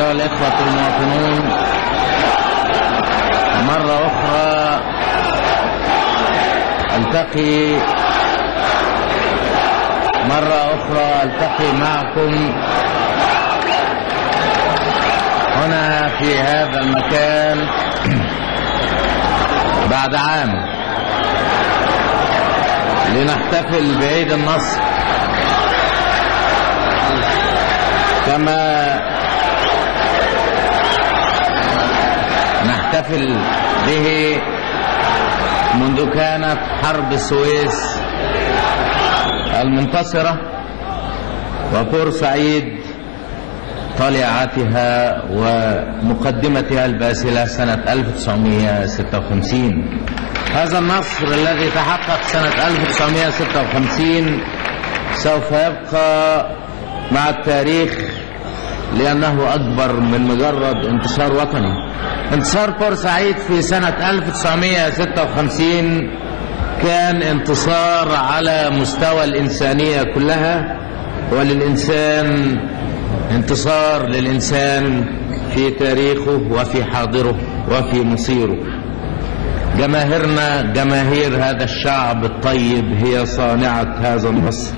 أيها الإخوة المواطنون، مرة أخرى ألتقي معكم هنا في هذا المكان بعد عام لنحتفل بعيد النصر، كما نحتفل به منذ كانت حرب السويس المنتصرة وبورسعيد طليعتها ومقدمتها الباسلة سنة 1956. هذا النصر الذي تحقق سنة 1956 سوف يبقى مع التاريخ لأنه أكبر من مجرد انتصار وطني. انتصار بورسعيد في سنة 1956 كان انتصار على مستوى الإنسانية كلها، وللإنسان انتصار للإنسان في تاريخه وفي حاضره وفي مصيره. جماهيرنا، جماهير هذا الشعب الطيب، هي صانعة هذا النصر،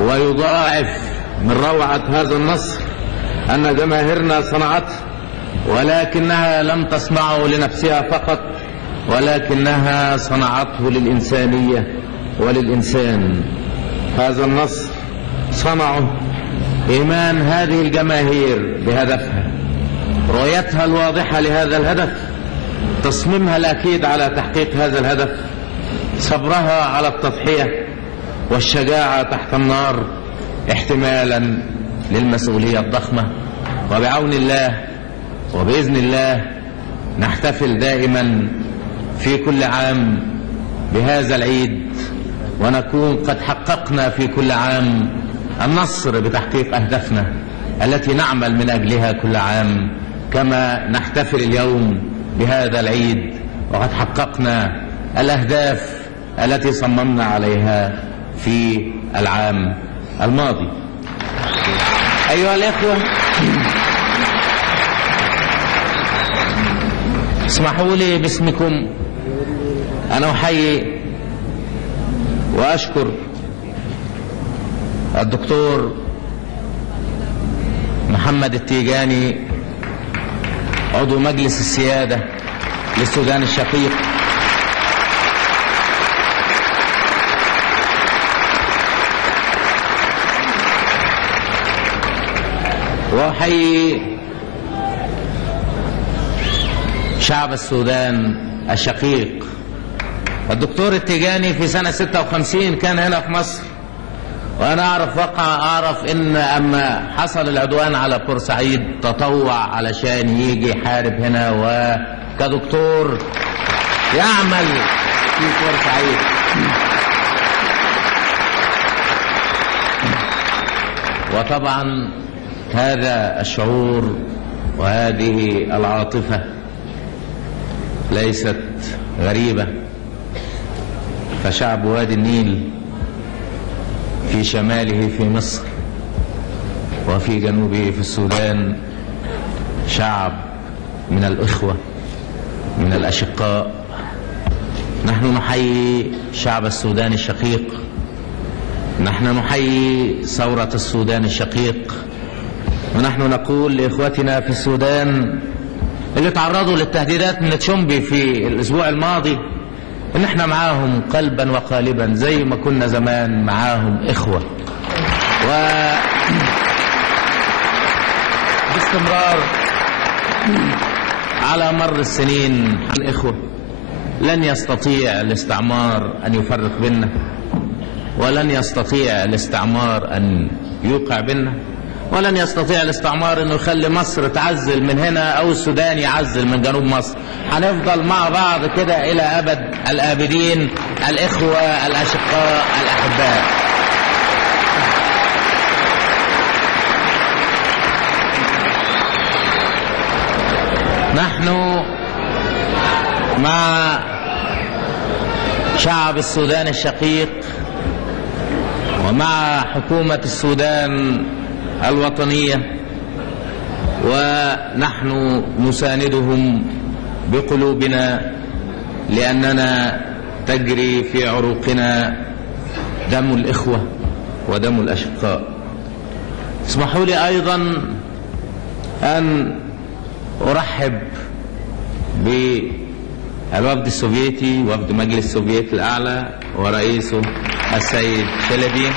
ويضاعف من روعة هذا النصر أن جماهيرنا صنعته، ولكنها لم تصنعه لنفسها فقط، ولكنها صنعته للإنسانية وللإنسان. هذا النصر صنعه إيمان هذه الجماهير بهدفها، رؤيتها الواضحة لهذا الهدف، تصميمها الأكيد على تحقيق هذا الهدف، صبرها على التضحية والشجاعة تحت النار احتمالا للمسؤولية الضخمة. وبعون الله وبإذن الله نحتفل دائما في كل عام بهذا العيد، ونكون قد حققنا في كل عام النصر بتحقيق أهدافنا التي نعمل من أجلها كل عام، كما نحتفل اليوم بهذا العيد وقد حققنا الأهداف التي صممنا عليها في العام الماضي. أيها الإخوة، اسمحوا لي باسمكم أن أحيي وأشكر الدكتور محمد التيجاني، عضو مجلس السيادة للسودان الشقيق، وأحيي شعب السودان الشقيق. الدكتور التيجاني في سنة 56 كان هنا في مصر، وأنا أعرف إن أما حصل العدوان على بورسعيد تطوع علشان يجي يحارب هنا وكدكتور يعمل في بورسعيد. وطبعا هذا الشعور وهذه العاطفة ليست غريبة، فشعب وادي النيل في شماله في مصر وفي جنوبه في السودان شعب من الإخوة، من الأشقاء. نحن نحيي شعب السودان الشقيق، نحن نحيي ثورة السودان الشقيق، ونحن نقول لإخوتنا في السودان اللي تعرضوا للتهديدات من تشومبي في الأسبوع الماضي إن احنا معاهم قلبا وقالبا زي ما كنا زمان معاهم إخوة، باستمرار على مر السنين الإخوة. لن يستطيع الاستعمار أن يفرق بيننا، ولن يستطيع الاستعمار أن يوقع بيننا، ولن يستطيع الاستعمار أنه يخلي مصر تعزل من هنا أو السودان يعزل من جنوب مصر. هنفضل مع بعض كده إلى أبد الآبدين، الإخوة الأشقاء الأحباء. نحن مع شعب السودان الشقيق ومع حكومة السودان الوطنية ونحن نساندهم بقلوبنا، لأننا تجري في عروقنا دم الإخوة ودم الأشقاء. اسمحوا لي أيضا أن أرحب بالوفد السوفيتي، وفد مجلس السوفيت الأعلى ورئيسه السيد شلبين،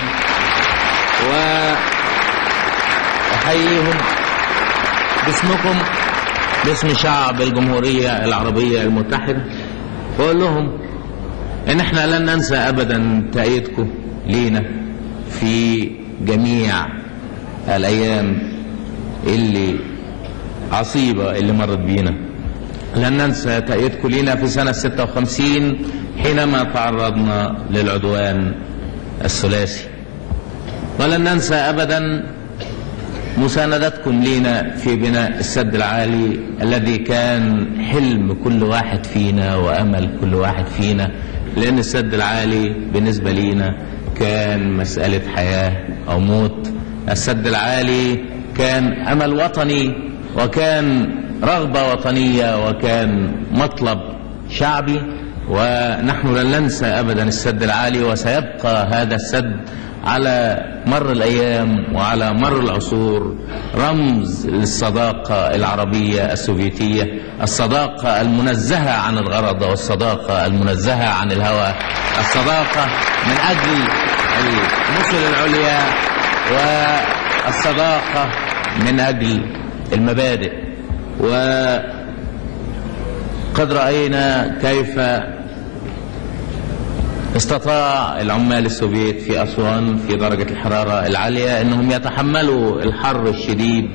وأحييهم باسمكم، باسم شعب الجمهورية العربية المتحدة، وأقول لهم إن إحنا لن ننسى أبدا تأييدكم لينا في جميع الأيام اللي عصيبة اللي مرت بينا. لن ننسى تأييدكم لينا في سنة 56 حينما تعرضنا للعدوان الثلاثي، ولن ننسى أبدا مساندتكم لينا في بناء السد العالي الذي كان حلم كل واحد فينا وأمل كل واحد فينا، لأن السد العالي بالنسبة لينا كان مسألة حياة أو موت. السد العالي كان أمل وطني، وكان رغبة وطنية، وكان مطلب شعبي، ونحن لن ننسى أبدا السد العالي. وسيبقى هذا السد على مر الأيام وعلى مر العصور رمز للصداقة العربية السوفيتية، الصداقة المنزهة عن الغرض، والصداقة المنزهة عن الهوى، الصداقة من أجل المثل العليا، والصداقة من أجل المبادئ. وقد رأينا كيف استطاع العمال السوفيت في أسوان في درجة الحرارة العالية أنهم يتحملوا الحر الشديد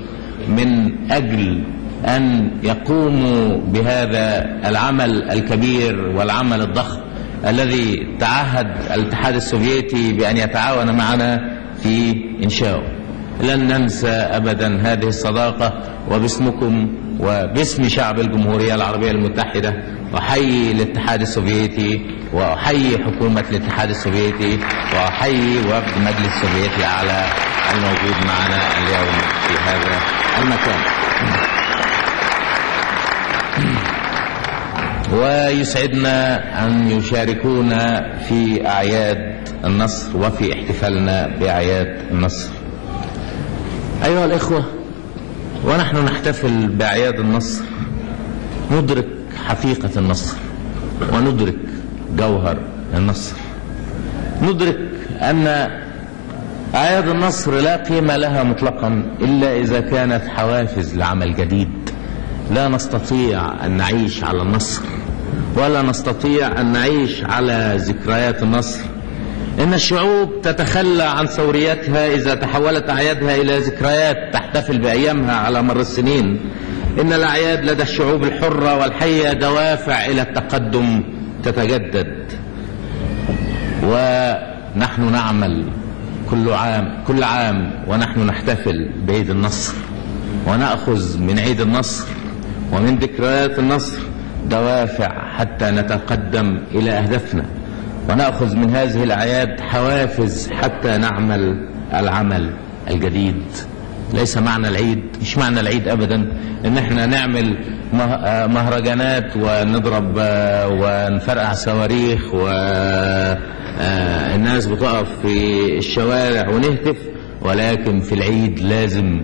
من أجل أن يقوموا بهذا العمل الكبير والعمل الضخم الذي تعهد الاتحاد السوفيتي بأن يتعاون معنا في إنشاؤه. لن ننسى أبدا هذه الصداقة، وباسمكم وباسم شعب الجمهورية العربية المتحدة أحيي الاتحاد السوفيتي، وأحيي حكومة الاتحاد السوفيتي، وأحيي وفد مجلس السوفيت الأعلى الموجود معنا اليوم في هذا المكان. ويسعدنا أن يشاركونا في أعياد النصر وفي احتفالنا بأعياد النصر. أيها الإخوة، ونحن نحتفل بأعياد النصر ندرك حقيقة النصر، وندرك جوهر النصر. ندرك أن أعياد النصر لا قيمة لها مطلقا إلا إذا كانت حوافز لعمل جديد. لا نستطيع أن نعيش على النصر، ولا نستطيع أن نعيش على ذكريات النصر. إن الشعوب تتخلى عن ثوريتها إذا تحولت أعيادها إلى ذكريات تحتفل بأيامها على مر السنين. إن الأعياد لدى الشعوب الحرة والحية دوافع إلى التقدم تتجدد، ونحن نعمل كل عام ونحن نحتفل بعيد النصر، ونأخذ من عيد النصر ومن ذكريات النصر دوافع حتى نتقدم إلى أهدافنا، ونأخذ من هذه الأعياد حوافز حتى نعمل العمل الجديد. ليس معنى العيد، مش معنى العيد أبدا إن احنا نعمل مهرجانات ونضرب ونفرقع صواريخ والناس بتقف في الشوارع ونهتف، ولكن في العيد لازم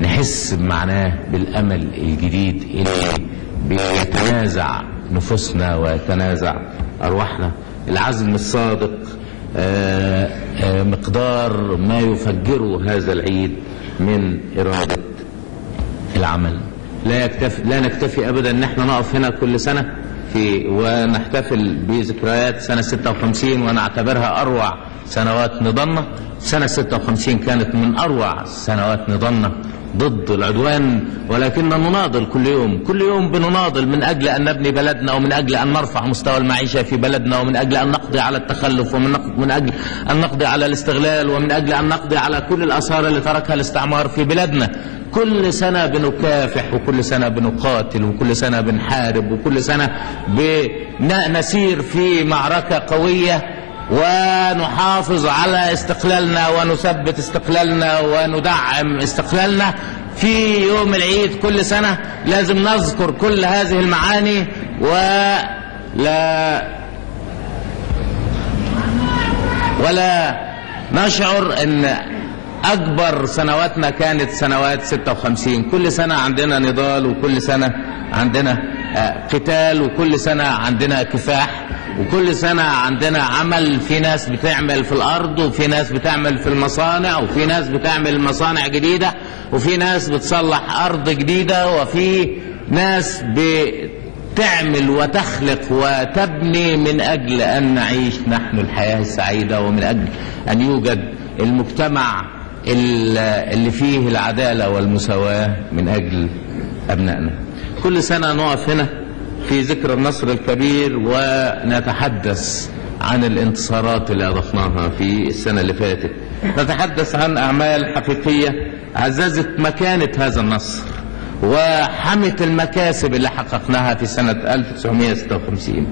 نحس بمعناه بالأمل الجديد اللي بيتنازع نفوسنا ويتنازع أرواحنا. العزم الصادق مقدار ما يفجره هذا العيد من إرادة العمل. لا نكتفي أبدا أن احنا نقف هنا كل سنة ونحتفل بذكريات سنة 56 ونعتبرها أروع سنوات نضالنا. سنة 56 كانت من أروع سنوات نضالنا ضد العدوان، ولكننا نناضل كل يوم بنناضل من أجل أن نبني بلدنا، ومن أجل أن نرفع مستوى المعيشة في بلدنا، ومن أجل أن نقضي على التخلف، ومن أجل أن نقضي على الاستغلال، ومن أجل أن نقضي على كل الآثار اللي تركها الاستعمار في بلادنا. كل سنة بنكافح، وكل سنة بنقاتل، وكل سنة بنحارب، وكل سنة بنسير في معركة قوية ونحافظ على استقلالنا ونثبت استقلالنا وندعم استقلالنا في يوم العيد كل سنة لازم نذكر كل هذه المعاني، ولا نشعر ان اكبر سنواتنا كانت سنوات 56. كل سنة عندنا نضال، وكل سنة عندنا قتال، وكل سنة عندنا كفاح، وكل سنة عندنا عمل. في ناس بتعمل في الأرض، وفي ناس بتعمل في المصانع، وفي ناس بتعمل مصانع جديدة، وفي ناس بتصلح أرض جديدة، وفي ناس بتعمل وتخلق وتبني من أجل أن نعيش نحن الحياة السعيدة، ومن أجل أن يوجد المجتمع اللي فيه العدالة والمساواة من أجل أبنائنا. كل سنة نقف هنا في ذكرى النصر الكبير ونتحدث عن الانتصارات اللي أضفناها في السنة اللي فاتت، نتحدث عن أعمال حقيقية عززت مكانة هذا النصر وحمت المكاسب اللي حققناها في سنة 1956.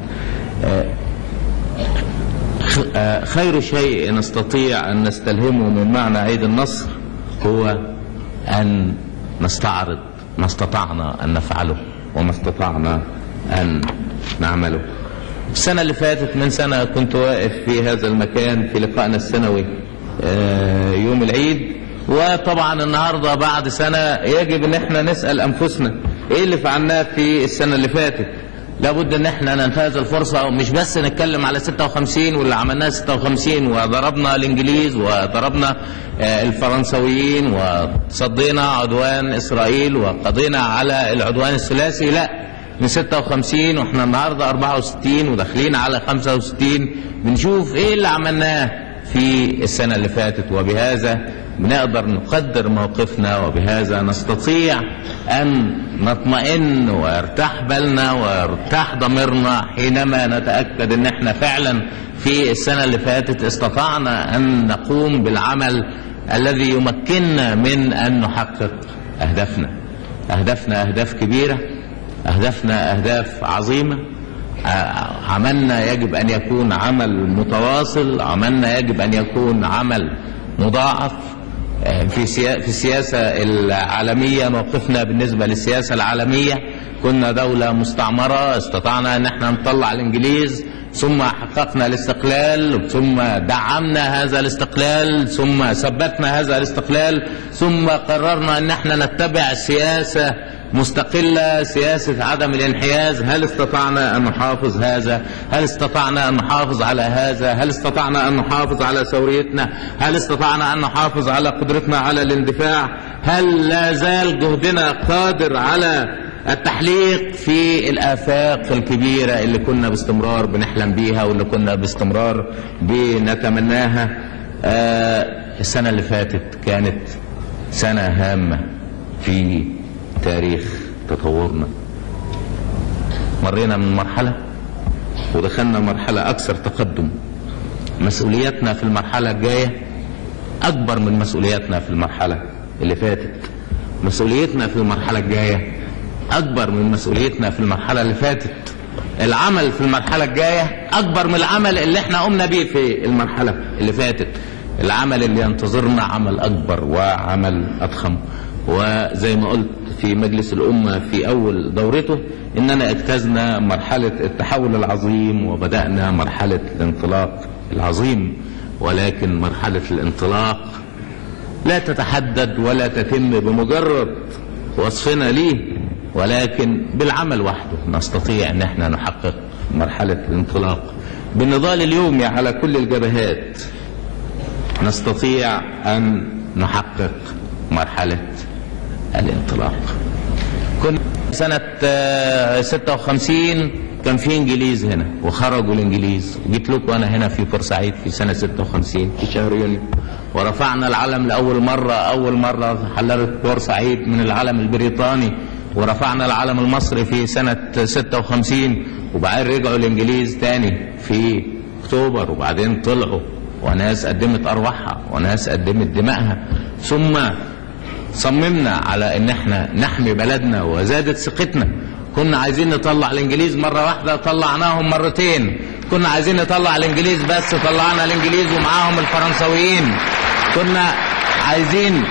خير شيء نستطيع أن نستلهمه من معنى عيد النصر هو أن نستعرض ما استطعنا أن نفعله وما استطعنا أن نعمله. السنة اللي فاتت من سنة كنت واقف في هذا المكان في لقائنا السنوي يوم العيد، وطبعا النهاردة بعد سنة يجب ان احنا نسأل انفسنا ايه اللي فعلناه في السنة اللي فاتت. لابد ان احنا ننتهز الفرصة ومش بس نتكلم على 56 واللي عملناه 56 وضربنا الانجليز وضربنا الفرنسويين وصدينا عدوان اسرائيل وقضينا على العدوان الثلاثي، لا، من 56 واحنا النهارده 64 وداخلين على 65 بنشوف ايه اللي عملناه في السنة اللي فاتت، وبهذا بنقدر نقدر موقفنا، وبهذا نستطيع أن نطمئن ويرتاح بالنا ويرتاح ضميرنا حينما نتأكد أن احنا فعلا في السنة اللي فاتت استطعنا أن نقوم بالعمل الذي يمكننا من أن نحقق أهدافنا. أهدافنا أهداف كبيرة، أهدافنا أهداف عظيمة. عملنا يجب أن يكون عمل متواصل، عملنا يجب أن يكون عمل مضاعف. في السياسة العالمية موقفنا بالنسبة للسياسة العالمية كنا دولة مستعمرة، استطعنا أن احنا نطلع الإنجليز، ثم حققنا الاستقلال، ثم دعمنا هذا الاستقلال، ثم ثبتنا هذا الاستقلال، ثم قررنا أن احنا نتبع سياسة مستقلة، سياسة عدم الانحياز. هل استطعنا أن نحافظ هذا؟ هل استطعنا أن نحافظ على هذا؟ هل استطعنا أن نحافظ على ثوريتنا؟ هل استطعنا أن نحافظ على قدرتنا على الاندفاع؟ هل لا زال جهدنا قادر على التحليق في الآفاق الكبيرة اللي كنا باستمرار بنحلم بيها واللي كنا باستمرار بنتمناها؟ السنة اللي فاتت كانت سنة هامة في تاريخ تطورنا. مرينا من مرحلة ودخلنا مرحلة أكثر تقدم. مسؤولياتنا في المرحلة الجاية أكبر من مسؤولياتنا في المرحلة اللي فاتت. مسؤوليتنا في المرحلة الجاية أكبر من مسؤوليتنا في المرحلة اللي فاتت. العمل في المرحلة الجاية أكبر من العمل اللي احنا قمنا بيه في المرحلة اللي فاتت. العمل اللي ينتظرنا عمل أكبر وعمل أضخم. وزي ما قلت في مجلس الأمة في أول دورته إننا اجتزنا مرحلة التحول العظيم وبدأنا مرحلة الانطلاق العظيم، ولكن مرحلة الانطلاق لا تتحدد ولا تتم بمجرد وصفنا ليه، ولكن بالعمل وحده نستطيع ان احنا نحقق مرحلة الانطلاق. بالنضال اليومي على كل الجبهات نستطيع ان نحقق مرحلة الانطلاق. كنا سنة 56 كان في انجليز هنا وخرجوا الانجليز، جيت لكم انا هنا في بورسعيد في سنة 56 في شهر يونيو، ورفعنا العلم لأول مرة. أول مرة حللت بورسعيد من العلم البريطاني، ورفعنا العلم المصري في سنة 56، وبعدين رجعوا الإنجليز تاني في أكتوبر، وبعدين طلعوا وناس قدمت أرواحها وناس قدمت دمائها. ثم صممنا على إن احنا نحمي بلدنا وزادت ثقتنا. كنا عايزين نطلع الإنجليز مرة واحدة، طلعناهم مرتين. كنا عايزين نطلع الإنجليز بس، طلعنا الإنجليز ومعاهم الفرنسويين. كنا عايزين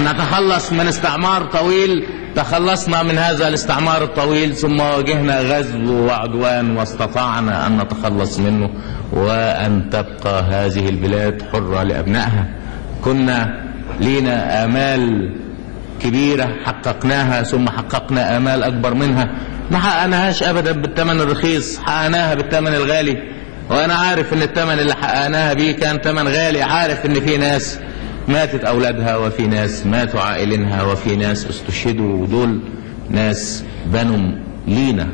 نتخلص من استعمار طويل. تخلصنا من هذا الاستعمار الطويل، ثم واجهنا غزو وعدوان واستطعنا أن نتخلص منه وأن تبقى هذه البلاد حرة لأبنائها. كنا لينا آمال كبيرة حققناها، ثم حققنا آمال أكبر منها ما حققناهاش أبدا بالثمن الرخيص، حققناها بالثمن الغالي. وأنا عارف إن الثمن اللي حققناها بيه كان ثمن غالي، عارف إن في ناس ماتت أولادها، وفي ناس ماتوا عائلينها، وفي ناس استشهدوا، ودول ناس بنوا لينا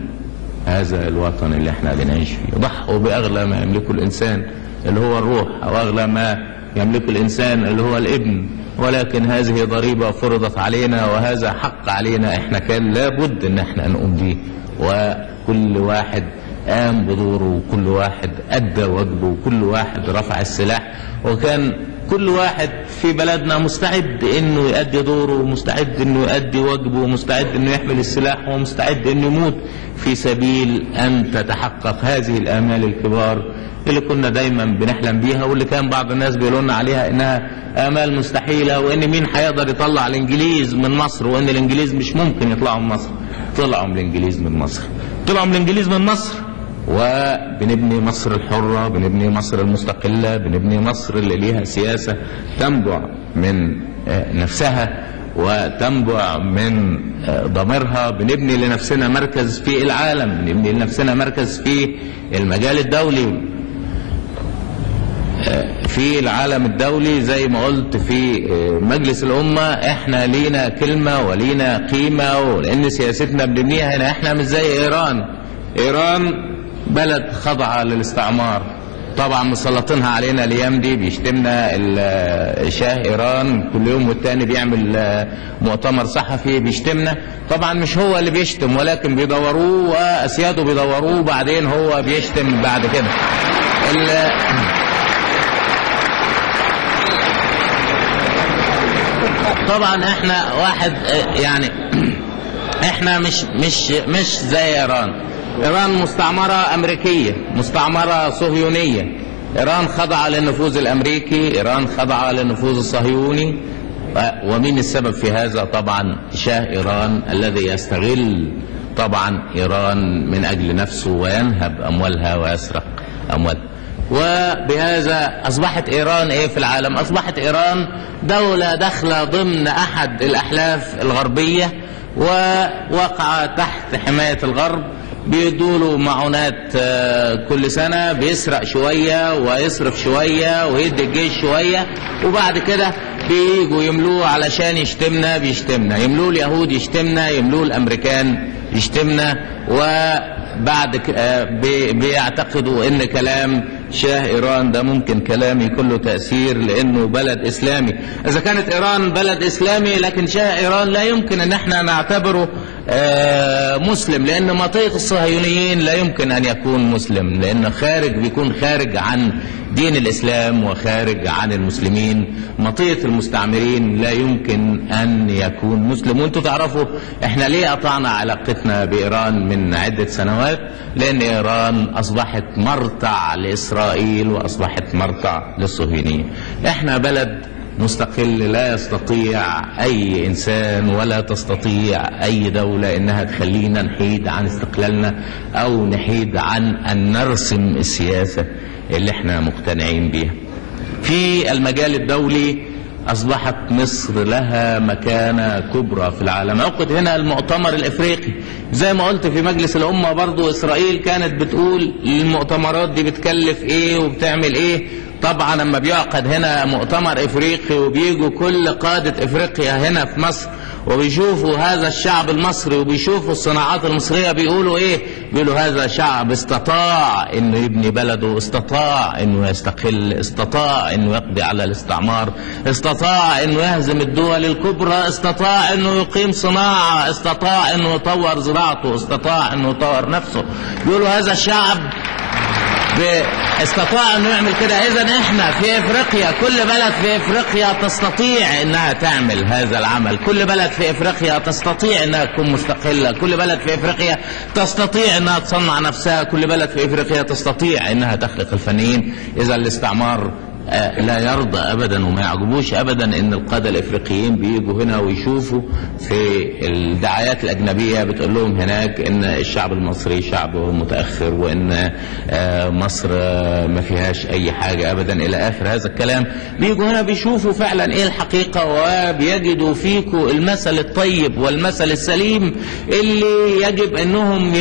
هذا الوطن اللي احنا بنعيش فيه. ضحوا بأغلى ما يملكه الإنسان اللي هو الروح، أو أغلى ما يملكه الإنسان اللي هو الابن، ولكن هذه ضريبة فرضت علينا، وهذا حق علينا احنا كان لابد ان احنا نقوم به. وكل واحد قام بدوره، وكل واحد أدى واجبه، وكل واحد رفع السلاح، وكان كل واحد في بلدنا مستعد انه يؤدي دوره، ومستعد انه يؤدي واجبه، ومستعد انه يحمل السلاح، ومستعد انه يموت في سبيل ان تتحقق هذه الآمال الكبار اللي كنا دايما بنحلم بيها، واللي كان بعض الناس بيقولوا لنا عليها انها آمال مستحيلة، وان مين هيقدر يطلع الانجليز من مصر، وان الانجليز مش ممكن يطلعوا من مصر. طلعوا الانجليز من مصر، طلعوا الانجليز من مصر، وبنبني مصر الحرة، بنبني مصر المستقلة، بنبني مصر اللي ليها سياسة تنبع من نفسها وتنبع من ضميرها. بنبني لنفسنا مركز في العالم، بنبني لنفسنا مركز في المجال الدولي، في العالم الدولي. زي ما قلت في مجلس الأمة، احنا لينا كلمة ولينا قيمة، ولأن سياستنا بنبنيها هنا. احنا مش زي إيران. إيران بلد خاضعة للاستعمار، طبعا مسلطينها علينا الايام دي. بيشتمنا شاه ايران كل يوم والتاني بيعمل مؤتمر صحفي بيشتمنا. طبعا مش هو اللي بيشتم، ولكن بيدوروه واسياده بيدوروه، وبعدين هو بيشتم بعد كده. طبعا احنا واحد يعني احنا مش زي ايران. إيران مستعمرة أمريكية، مستعمرة صهيونية. إيران خضعة للنفوذ الأمريكي، إيران خضعة للنفوذ الصهيوني. ومين السبب في هذا؟ طبعا شاه إيران الذي يستغل طبعا إيران من أجل نفسه وينهب أموالها ويسرق أموالها. وبهذا أصبحت إيران إيه في العالم؟ أصبحت إيران دولة داخلة ضمن أحد الأحلاف الغربية، ووقع تحت حماية الغرب. بيدوله معونات كل سنة، بيسرق شوية ويصرف شوية ويدي الجيش شوية، وبعد كده بييجوا يملوه علشان يشتمنا. بيشتمنا، يملوه اليهود يشتمنا، يملوه الأمريكان يشتمنا، وبعد بيعتقدوا ان كلام شاه ايران ده ممكن كلام يكون له تأثير لانه بلد اسلامي. اذا كانت ايران بلد اسلامي، لكن شاه ايران لا يمكن ان احنا نعتبره مسلم، لان مطية الصهيونيين لا يمكن ان يكون مسلم، لان بيكون خارج عن دين الاسلام وخارج عن المسلمين. مطية المستعمرين لا يمكن ان يكون مسلم. وانتم تعرفوا احنا ليه قطعنا علاقتنا بايران من عدة سنوات؟ لان ايران اصبحت مرتع لاسرائيل واصبحت مرتع للصهيونيين. احنا بلد مستقل، لا يستطيع أي إنسان ولا تستطيع أي دولة إنها تخلينا نحيد عن استقلالنا أو نحيد عن أن نرسم السياسة اللي احنا مقتنعين بيها. في المجال الدولي أصبحت مصر لها مكانة كبرى في العالم. عقد هنا المؤتمر الإفريقي، زي ما قلت في مجلس الأمة برضو إسرائيل كانت بتقول المؤتمرات دي بتكلف إيه وبتعمل إيه. طبعا لما بيعقد هنا مؤتمر إفريقي وبيجوا كل قادة إفريقيا هنا في مصر وبيشوفوا هذا الشعب المصري وبيشوفوا الصناعات المصرية، بيقولوا إيه؟ بيقولوا هذا شعب استطاع إنه يبني بلده، استطاع إنه يستقل، استطاع إنه يقضي على الاستعمار، استطاع إنه يهزم الدول الكبرى، استطاع إنه يقيم صناعة، استطاع إنه يطور زراعته، استطاع إنه يطور نفسه. بيقولوا هذا الشعب استطاع انه يعمل كده. اذا احنا في افريقيا، كل بلد في افريقيا تستطيع انها تعمل هذا العمل، كل بلد في افريقيا تستطيع انها تكون مستقلة، كل بلد في افريقيا تستطيع انها تصنع نفسها، كل بلد في افريقيا تستطيع انها تخلق الفنيين. اذا الاستعمار لا يرضى ابدا وما يعجبوش ابدا ان القاده الافريقيين بيجوا هنا ويشوفوا في الدعايات الاجنبيه بتقول لهم هناك ان الشعب المصري شعب متاخر وان مصر ما فيهاش اي حاجه ابدا الى اخر هذا الكلام. بيجوا هنا بيشوفوا فعلا ايه الحقيقه وبيجدوا فيكم المثل الطيب والمثل السليم اللي يجب انهم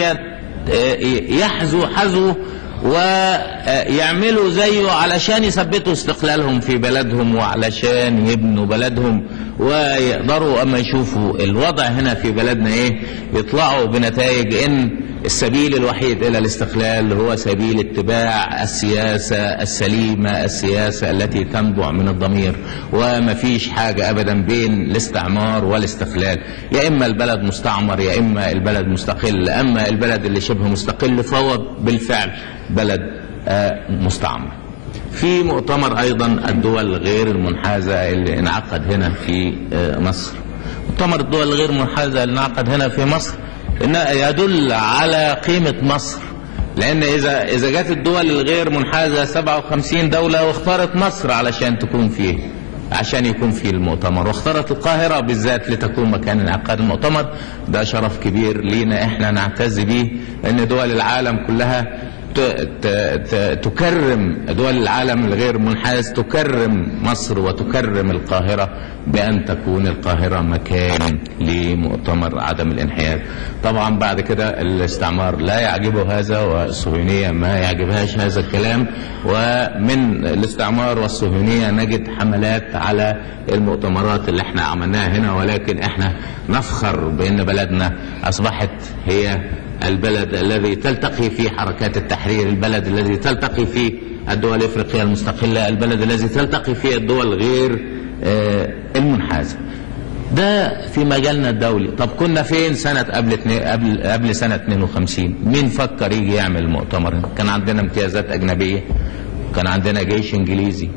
يحذوا حذوه ويعملوا زيه علشان يثبتوا استقلالهم في بلدهم وعلشان يبنوا بلدهم ويقدروا اما يشوفوا الوضع هنا في بلدنا ايه يطلعوا بنتائج ان السبيل الوحيد الى الاستقلال هو سبيل اتباع السياسة السليمة، السياسة التي تنبع من الضمير، وما فيش حاجة ابدا بين الاستعمار والاستقلال. يا اما البلد مستعمر يا اما البلد مستقل، اما البلد اللي شبه مستقل فهو بالفعل بلد مستعمر. في مؤتمر ايضا الدول غير المنحازة اللي انعقد هنا في مصر. مؤتمر الدول الغير المنحازة اللي انعقد هنا في مصر يدل على قيمة مصر، لأن إذا جت الدول الغير منحازة 57 دولة واختارت مصر علشان تكون فيه، عشان يكون فيه المؤتمر، واختارت القاهرة بالذات لتكون مكان انعقاد المؤتمر، ده شرف كبير لينا احنا نعتز به، ان دول العالم كلها تكرم، دول العالم الغير منحاز تكرم مصر وتكرم القاهرة بأن تكون القاهرة مكان لمؤتمر عدم الانحياز. طبعا بعد كده الاستعمار لا يعجبه هذا والصهيونية ما يعجبهاش هذا الكلام، ومن الاستعمار والصهيونية نجد حملات على المؤتمرات اللي احنا عملناها هنا، ولكن احنا نفخر بأن بلدنا أصبحت هي البلد الذي تلتقي فيه حركات التحرير، البلد الذي تلتقي فيه الدول الافريقيه المستقله، البلد الذي تلتقي فيه الدول غير المنحازه. ده في مجالنا الدولي. طب كنا فين سنه قبل سنه 52؟ مين فكر يجي يعمل مؤتمر؟ كان عندنا امتيازات اجنبيه، كان عندنا جيش انجليزي،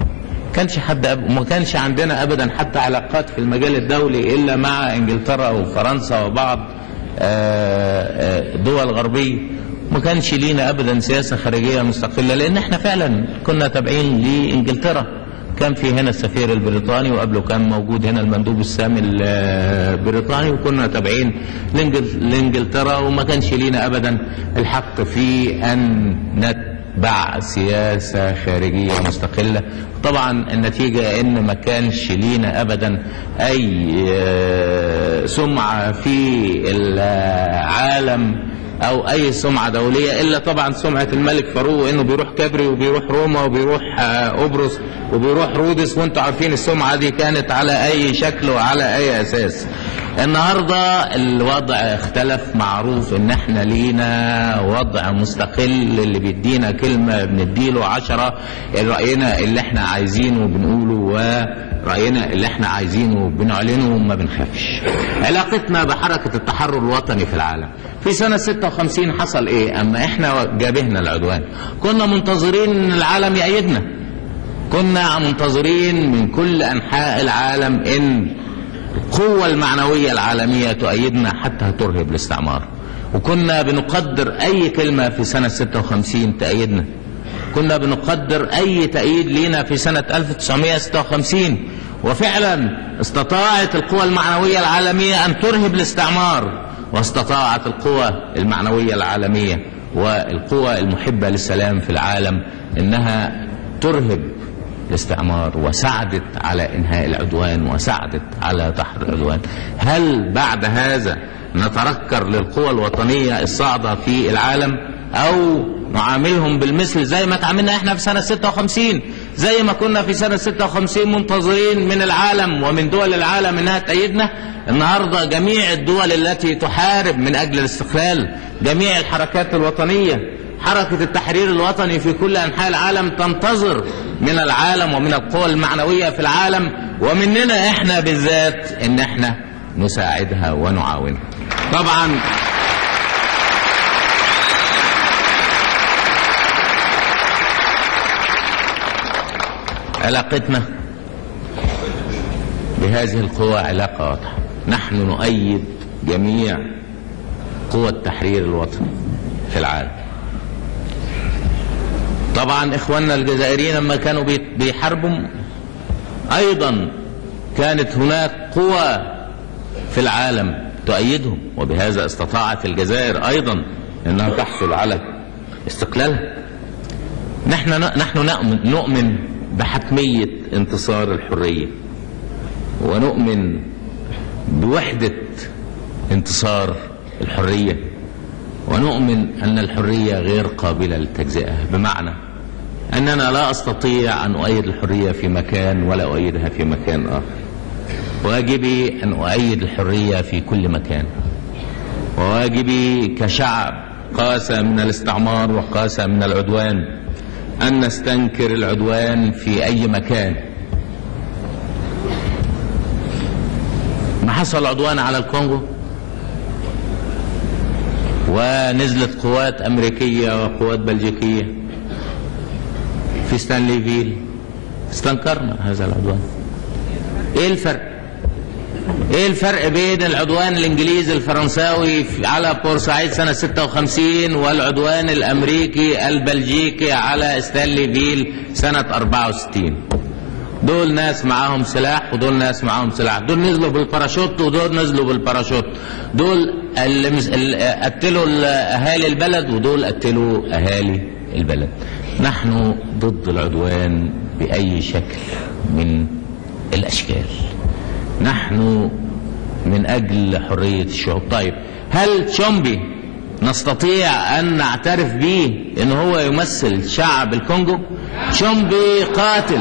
ما كانش عندنا ابدا حتى علاقات في المجال الدولي الا مع انجلترا وفرنسا وبعض دول غربية. ما كانش لينا ابدا سياسة خارجية مستقلة، لان احنا فعلا كنا تابعين لانجلترا. كان في هنا السفير البريطاني، وقبله كان موجود هنا المندوب السامي البريطاني، وكنا تابعين لانجلترا، وما كانش لينا ابدا الحق في ان نتبع سياسة خارجية مستقلة. طبعا النتيجة ان ما كانش لينا ابدا اي سمعة في العالم او اي سمعة دولية الا طبعا سمعة الملك فاروق، انه بيروح كبري وبيروح روما وبيروح قبرص وبيروح رودس، وانتوا عارفين السمعة دي كانت على اي شكل وعلى اي اساس. النهاردة الوضع اختلف، معروف ان احنا لينا وضع مستقل، اللي بيدينا كلمة بنديله 10، رأينا اللي احنا عايزينه بنقوله ورأينا اللي احنا عايزينه بنعلنه وما بنخافش. علاقتنا بحركة التحرر الوطني في العالم في سنة 56 حصل ايه؟ اما احنا جابهنا العدوان كنا منتظرين ان العالم يأيدنا، كنا منتظرين من كل انحاء العالم ان القوة المعنوية العالمية تؤيدنا حتى ترهب الاستعمار، وكنا بنقدر أي كلمة في سنة 56 تأيدنا، كنا بنقدر أي تأييد لينا في سنة 1956، وفعلا استطاعت القوى المعنوية العالمية أن ترهب الاستعمار، واستطاعت القوى المعنوية العالمية والقوى المحبة للسلام في العالم أنها ترهب الاستعمار، وساعدت على انهاء العدوان وساعدت على دحر العدوان. هل بعد هذا نتركر للقوى الوطنية الصاعدة في العالم، او نعاملهم بالمثل زي ما تعاملنا احنا في سنة 56؟ زي ما كنا في سنة 56 منتظرين من العالم ومن دول العالم انها تأيدنا، النهاردة جميع الدول التي تحارب من اجل الاستقلال، جميع الحركات الوطنية، حركة التحرير الوطني في كل أنحاء العالم تنتظر من العالم ومن القوى المعنوية في العالم ومننا احنا بالذات ان احنا نساعدها ونعاونها. طبعا علاقتنا بهذه القوى علاقة واضحة. نحن نؤيد جميع قوى التحرير الوطني في العالم، طبعا إخواننا الجزائريين لما كانوا بيحاربوا أيضا كانت هناك قوى في العالم تؤيدهم، وبهذا استطاعت الجزائر أيضا أنها تحصل على استقلالها. نحن نؤمن بحتمية انتصار الحرية، ونؤمن بوحدة انتصار الحرية، ونؤمن أن الحرية غير قابلة للتجزئة، بمعنى أننا لا أستطيع أن أؤيد الحرية في مكان ولا أؤيدها في مكان آخر. واجبي أن أؤيد الحرية في كل مكان، وواجبي كشعب قاس من الاستعمار وقاس من العدوان أن نستنكر العدوان في أي مكان. ما حصل عدوان على الكونغو ونزلت قوات أمريكية وقوات بلجيكية في ستانليفيل، استنكرنا هذا العدوان. ايه الفرق بين العدوان الانجليزي الفرنساوي على بورسعيد سنة 56 والعدوان الامريكي البلجيكي على ستانليفيل سنة 64؟ دول ناس معاهم سلاح ودول ناس معاهم سلاح، دول نزلوا بالباراشوت ودول نزلوا بالباراشوت، دول اللي قتلوا اهالي البلد ودول قتلوا اهالي البلد. نحن ضد العدوان بأي شكل من الأشكال، نحن من أجل حرية الشعوب. طيب، هل تشومبي نستطيع أن نعترف به أنه هو يمثل شعب الكونغو؟ تشومبي قاتل،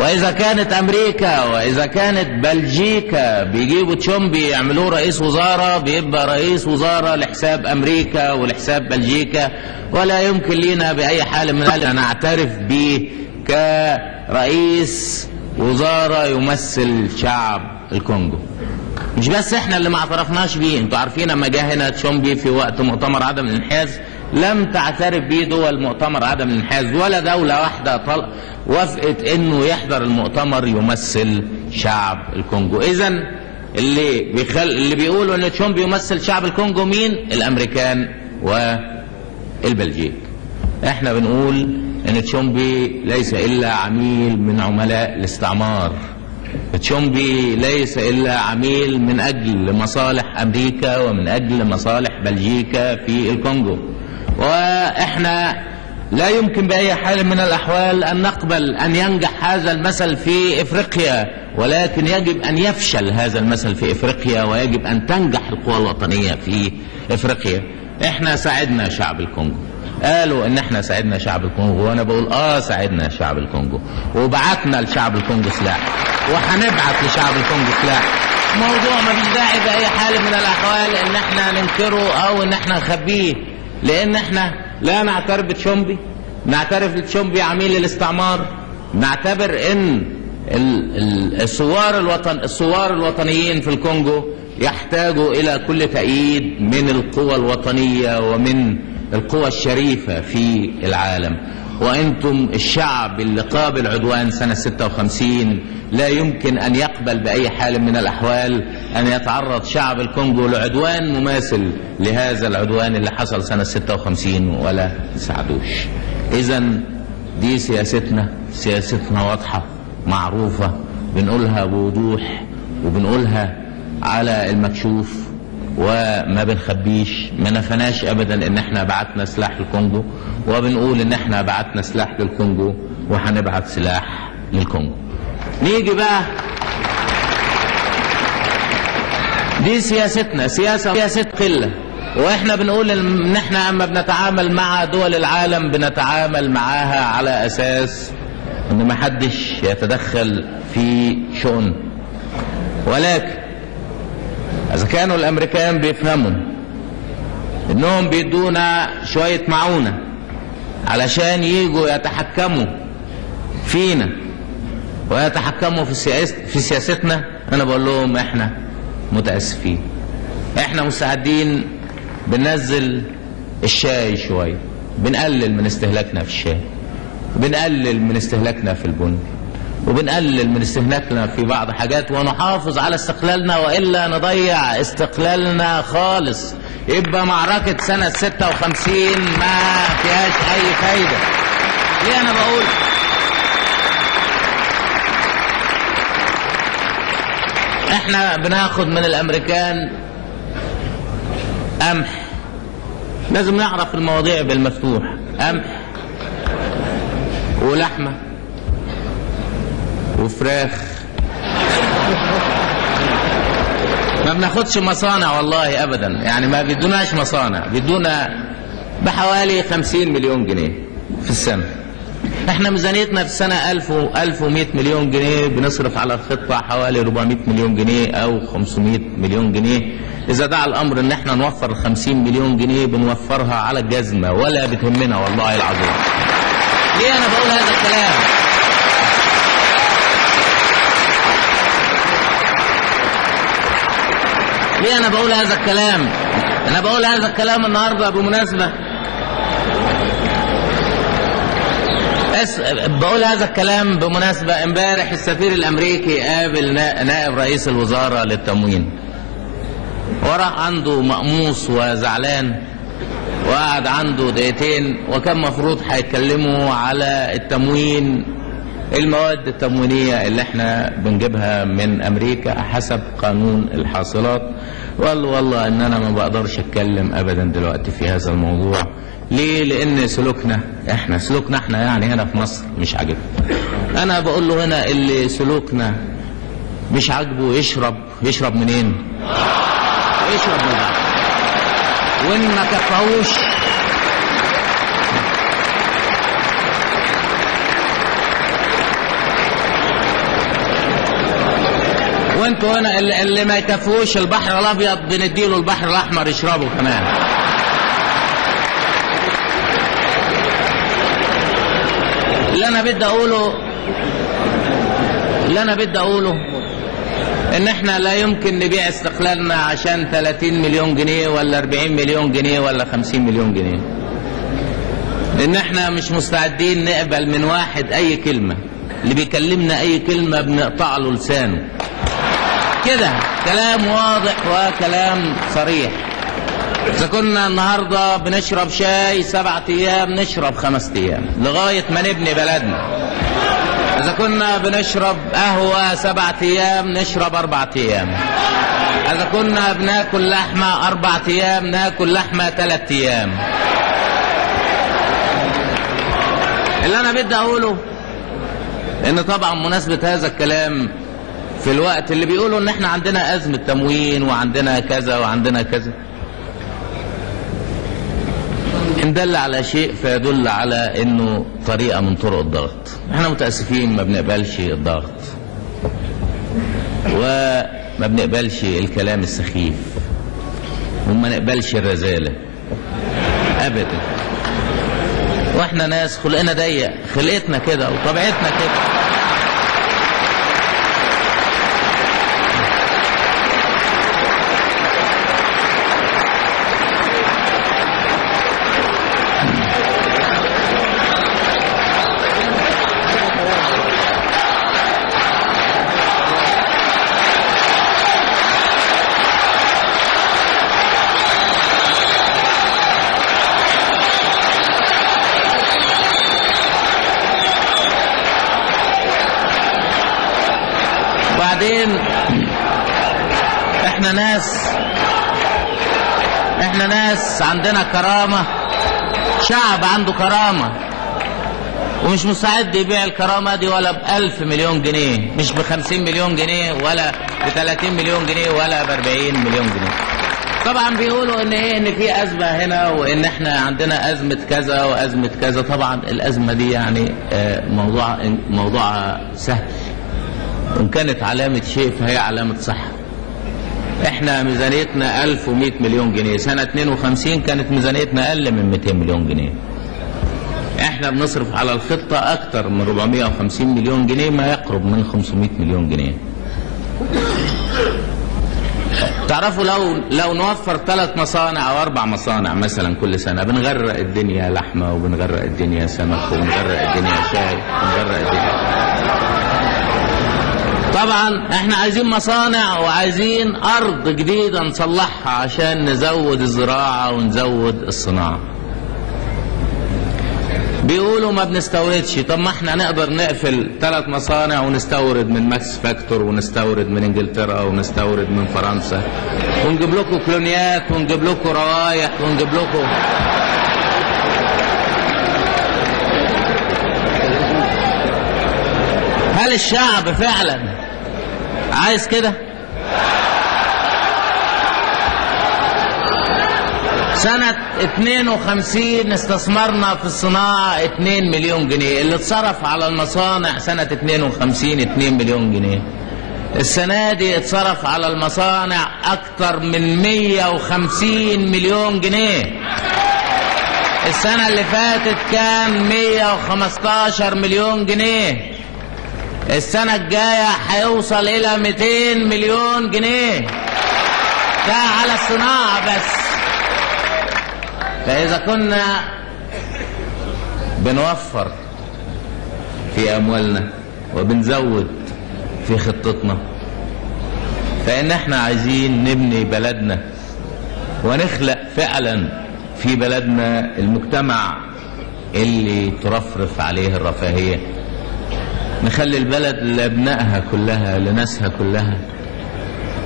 وإذا كانت أمريكا وإذا كانت بلجيكا بيجيبوا تشومبي يعملوه رئيس وزارة، بيبقى رئيس وزارة لحساب أمريكا ولحساب بلجيكا، ولا يمكن لنا بأي حال من الحالات أن نعترف به كرئيس وزارة يمثل شعب الكونغو. مش بس احنا اللي ما اعترفناش بيه، انتوا عارفين لما جه هنا تشومبي في وقت مؤتمر عدم الانحياز لم تعترف به دول مؤتمر عدم الانحياز، ولا دولة واحدة وافقت انه يحضر المؤتمر يمثل شعب الكونغو. اذا اللي بيقولوا ان تشومبي يمثل شعب الكونغو مين؟ الامريكان والبلجيك. احنا بنقول ان تشومبي ليس الا عميل من عملاء الاستعمار، تشومبي ليس الا عميل من اجل مصالح امريكا ومن اجل مصالح بلجيكا في الكونغو، واحنا لا يمكن باي حال من الاحوال ان نقبل ان ينجح هذا المثل في افريقيا، ولكن يجب ان يفشل هذا المثل في افريقيا، ويجب ان تنجح القوى الوطنيه في افريقيا. احنا ساعدنا شعب الكونغو، قالوا ان احنا ساعدنا شعب الكونغو، وانا بقول ساعدنا شعب الكونغو، وبعتنا لشعب الكونغو سلاح، وهنبعت لشعب الكونغو سلاح. موضوع ما فيش داعي باي حال من الاحوال ان احنا ننكره او ان احنا نخبيه، لان احنا لا نعترف بتشومبي، نعترف بتشومبي عميل الاستعمار، نعتبر ان الثوار الوطنيين في الكونغو يحتاجوا الى كل تأييد من القوى الوطنية ومن القوى الشريفة في العالم. وانتم الشعب اللي قابل عدوان سنة 56 لا يمكن ان يقبل باي حال من الاحوال ان يتعرض شعب الكونغو لعدوان مماثل لهذا العدوان اللي حصل سنة 56 ولا ساعدوش. اذا دي سياستنا واضحة معروفة، بنقولها بوضوح وبنقولها على المكشوف وما بنخبيش. ما نفناش ابدا ان احنا بعتنا سلاح للكونغو، وبنقول ان احنا بعتنا سلاح للكونغو وهنبعت سلاح للكونغو. نيجي بقى، دي سياستنا، سياسة قلة، واحنا بنقول ان احنا اما بنتعامل مع دول العالم بنتعامل معاها على اساس ان ما حدش يتدخل في شؤون. ولكن اذا كانوا الامريكان بيفهموا انهم بيدونا شوية معونة علشان ييجوا يتحكموا فينا ويتحكموا في سياستنا، انا بقول لهم احنا متأسفين، احنا مستعدين بننزل الشاي شوية، بنقلل من استهلاكنا في الشاي، بنقلل من استهلاكنا في البن، وبنقلل من استهلاكنا في بعض حاجات، ونحافظ على استقلالنا، وإلا نضيع استقلالنا خالص. يبقى معركة سنة 56 ما فيهاش أي فايدة. ليه انا بقول احنا بناخد من الامريكان قمح؟ لازم نعرف المواضيع بالمفتوح. قمح ولحمة وفراخ. ما بناخدش مصانع والله ابدا، يعني ما بيدوناش مصانع، بيدونا بحوالي 50 مليون جنيه في السنة. احنا ميزانيتنا في السنة 1100 مليون جنيه، بنصرف على الخطة حوالي 400 مليون جنيه او 500 مليون جنيه. اذا دعا الامر ان احنا نوفر 50 مليون جنيه بنوفرها على الجزمة ولا بتهمنا والله العظيم. ليه انا بقول هذا الكلام؟ ليه انا بقول هذا الكلام؟ انا بقول هذا الكلام النهارده بمناسبة، بقول هذا الكلام بمناسبة امبارح السفير الامريكي قابل نائب رئيس الوزارة للتموين، وراح عنده مقموص وزعلان، وقعد عنده دقيقتين، وكان مفروض هيتكلموا على التموين، المواد التموينية اللي احنا بنجيبها من امريكا حسب قانون الحاصلات. وقال والله ان انا ما بقدرش اتكلم ابدا دلوقتي في هذا الموضوع. ليه؟ لان سلوكنا احنا يعني هنا في مصر مش عاجبه. انا بقول له هنا اللي سلوكنا مش عاجبه يشرب منين؟ يشرب من البحر. وان ما كفاهوش وانتوا هنا اللي ما يكفوش البحر الابيض بنديله البحر الاحمر يشربه كمان. اللي انا بدي اقوله ان احنا لا يمكن نبيع استقلالنا عشان 30 مليون جنيه ولا 40 مليون جنيه ولا 50 مليون جنيه، لان احنا مش مستعدين نقبل من واحد اي كلمة، اللي بيكلمنا اي كلمة بنقطع له لسانه كده. كلام واضح وكلام صريح. اذا كنا النهاردة بنشرب شاي 7 ايام نشرب 5 ايام لغاية ما نبني بلدنا. إذا كنا بنشرب قهوة 7 أيام نشرب 4 أيام. إذا كنا بناكل لحمة 4 أيام ناكل لحمة 3 أيام. اللي أنا بدي أقوله إن طبعا مناسبة هذا الكلام في الوقت اللي بيقولوا إن إحنا عندنا أزمة تموين وعندنا كذا وعندنا كذا، إن دل على شيء فيدل على إنه طريقة من طرق الضغط. إحنا متأسفين ما بنقبلش الضغط وما بنقبلش الكلام السخيف وما نقبلش الرذالة أبدا. وإحنا ناس خلقنا ضيق، خلقتنا كده وطبيعتنا كده. وبعدين احنا ناس عندنا كرامة، شعب عنده كرامة ومش مستعد يبيع الكرامة دي ولا ب1000 مليون جنيه، مش ب50 مليون جنيه ولا ب30 مليون جنيه ولا ب40 مليون جنيه. طبعا بيقولوا ان ايه، ان في ازمة هنا وان احنا عندنا ازمة كذا وازمة كذا. طبعا الازمة دي يعني موضوعها سهل، إن كانت علامة شيء فهي علامة صح. احنا ميزانيتنا 1100 مليون جنيه، سنة 52 كانت ميزانيتنا أقل من 200 مليون جنيه. احنا بنصرف على الخطة أكتر من 450 مليون جنيه، ما يقرب من 500 مليون جنيه. تعرفوا لو نوفر 3 مصانع أو 4 مصانع مثلا كل سنة، بنغرق الدنيا لحمة وبنغرق الدنيا سمك وبنغرق الدنيا شاي وبنغرق الدنيا. طبعا احنا عايزين مصانع وعايزين ارض جديدة نصلحها عشان نزود الزراعة ونزود الصناعة. بيقولوا ما بنستوردش. طب ما احنا نقدر نقفل 3 مصانع ونستورد من ماكس فاكتور ونستورد من انجلترا ونستورد من فرنسا ونجيب لكم كلونيات ونجيب لكم روايح ونجيب لكم. هل الشعب فعلا عايز كده؟ سنة 52 استثمرنا في الصناعة 2 مليون جنيه، اللي اتصرف على المصانع سنة 52 2 مليون جنيه. السنة دي اتصرف على المصانع أكتر من 150 مليون جنيه. السنة اللي فاتت كان 115 مليون جنيه. السنة الجاية هيوصل إلى 200 مليون جنيه. ده على الصناعة بس. فإذا كنا بنوفر في أموالنا وبنزود في خطتنا، فإن احنا عايزين نبني بلدنا ونخلق فعلا في بلدنا المجتمع اللي ترفرف عليه الرفاهية، نخلي البلد لأبنائها كلها لناسها كلها،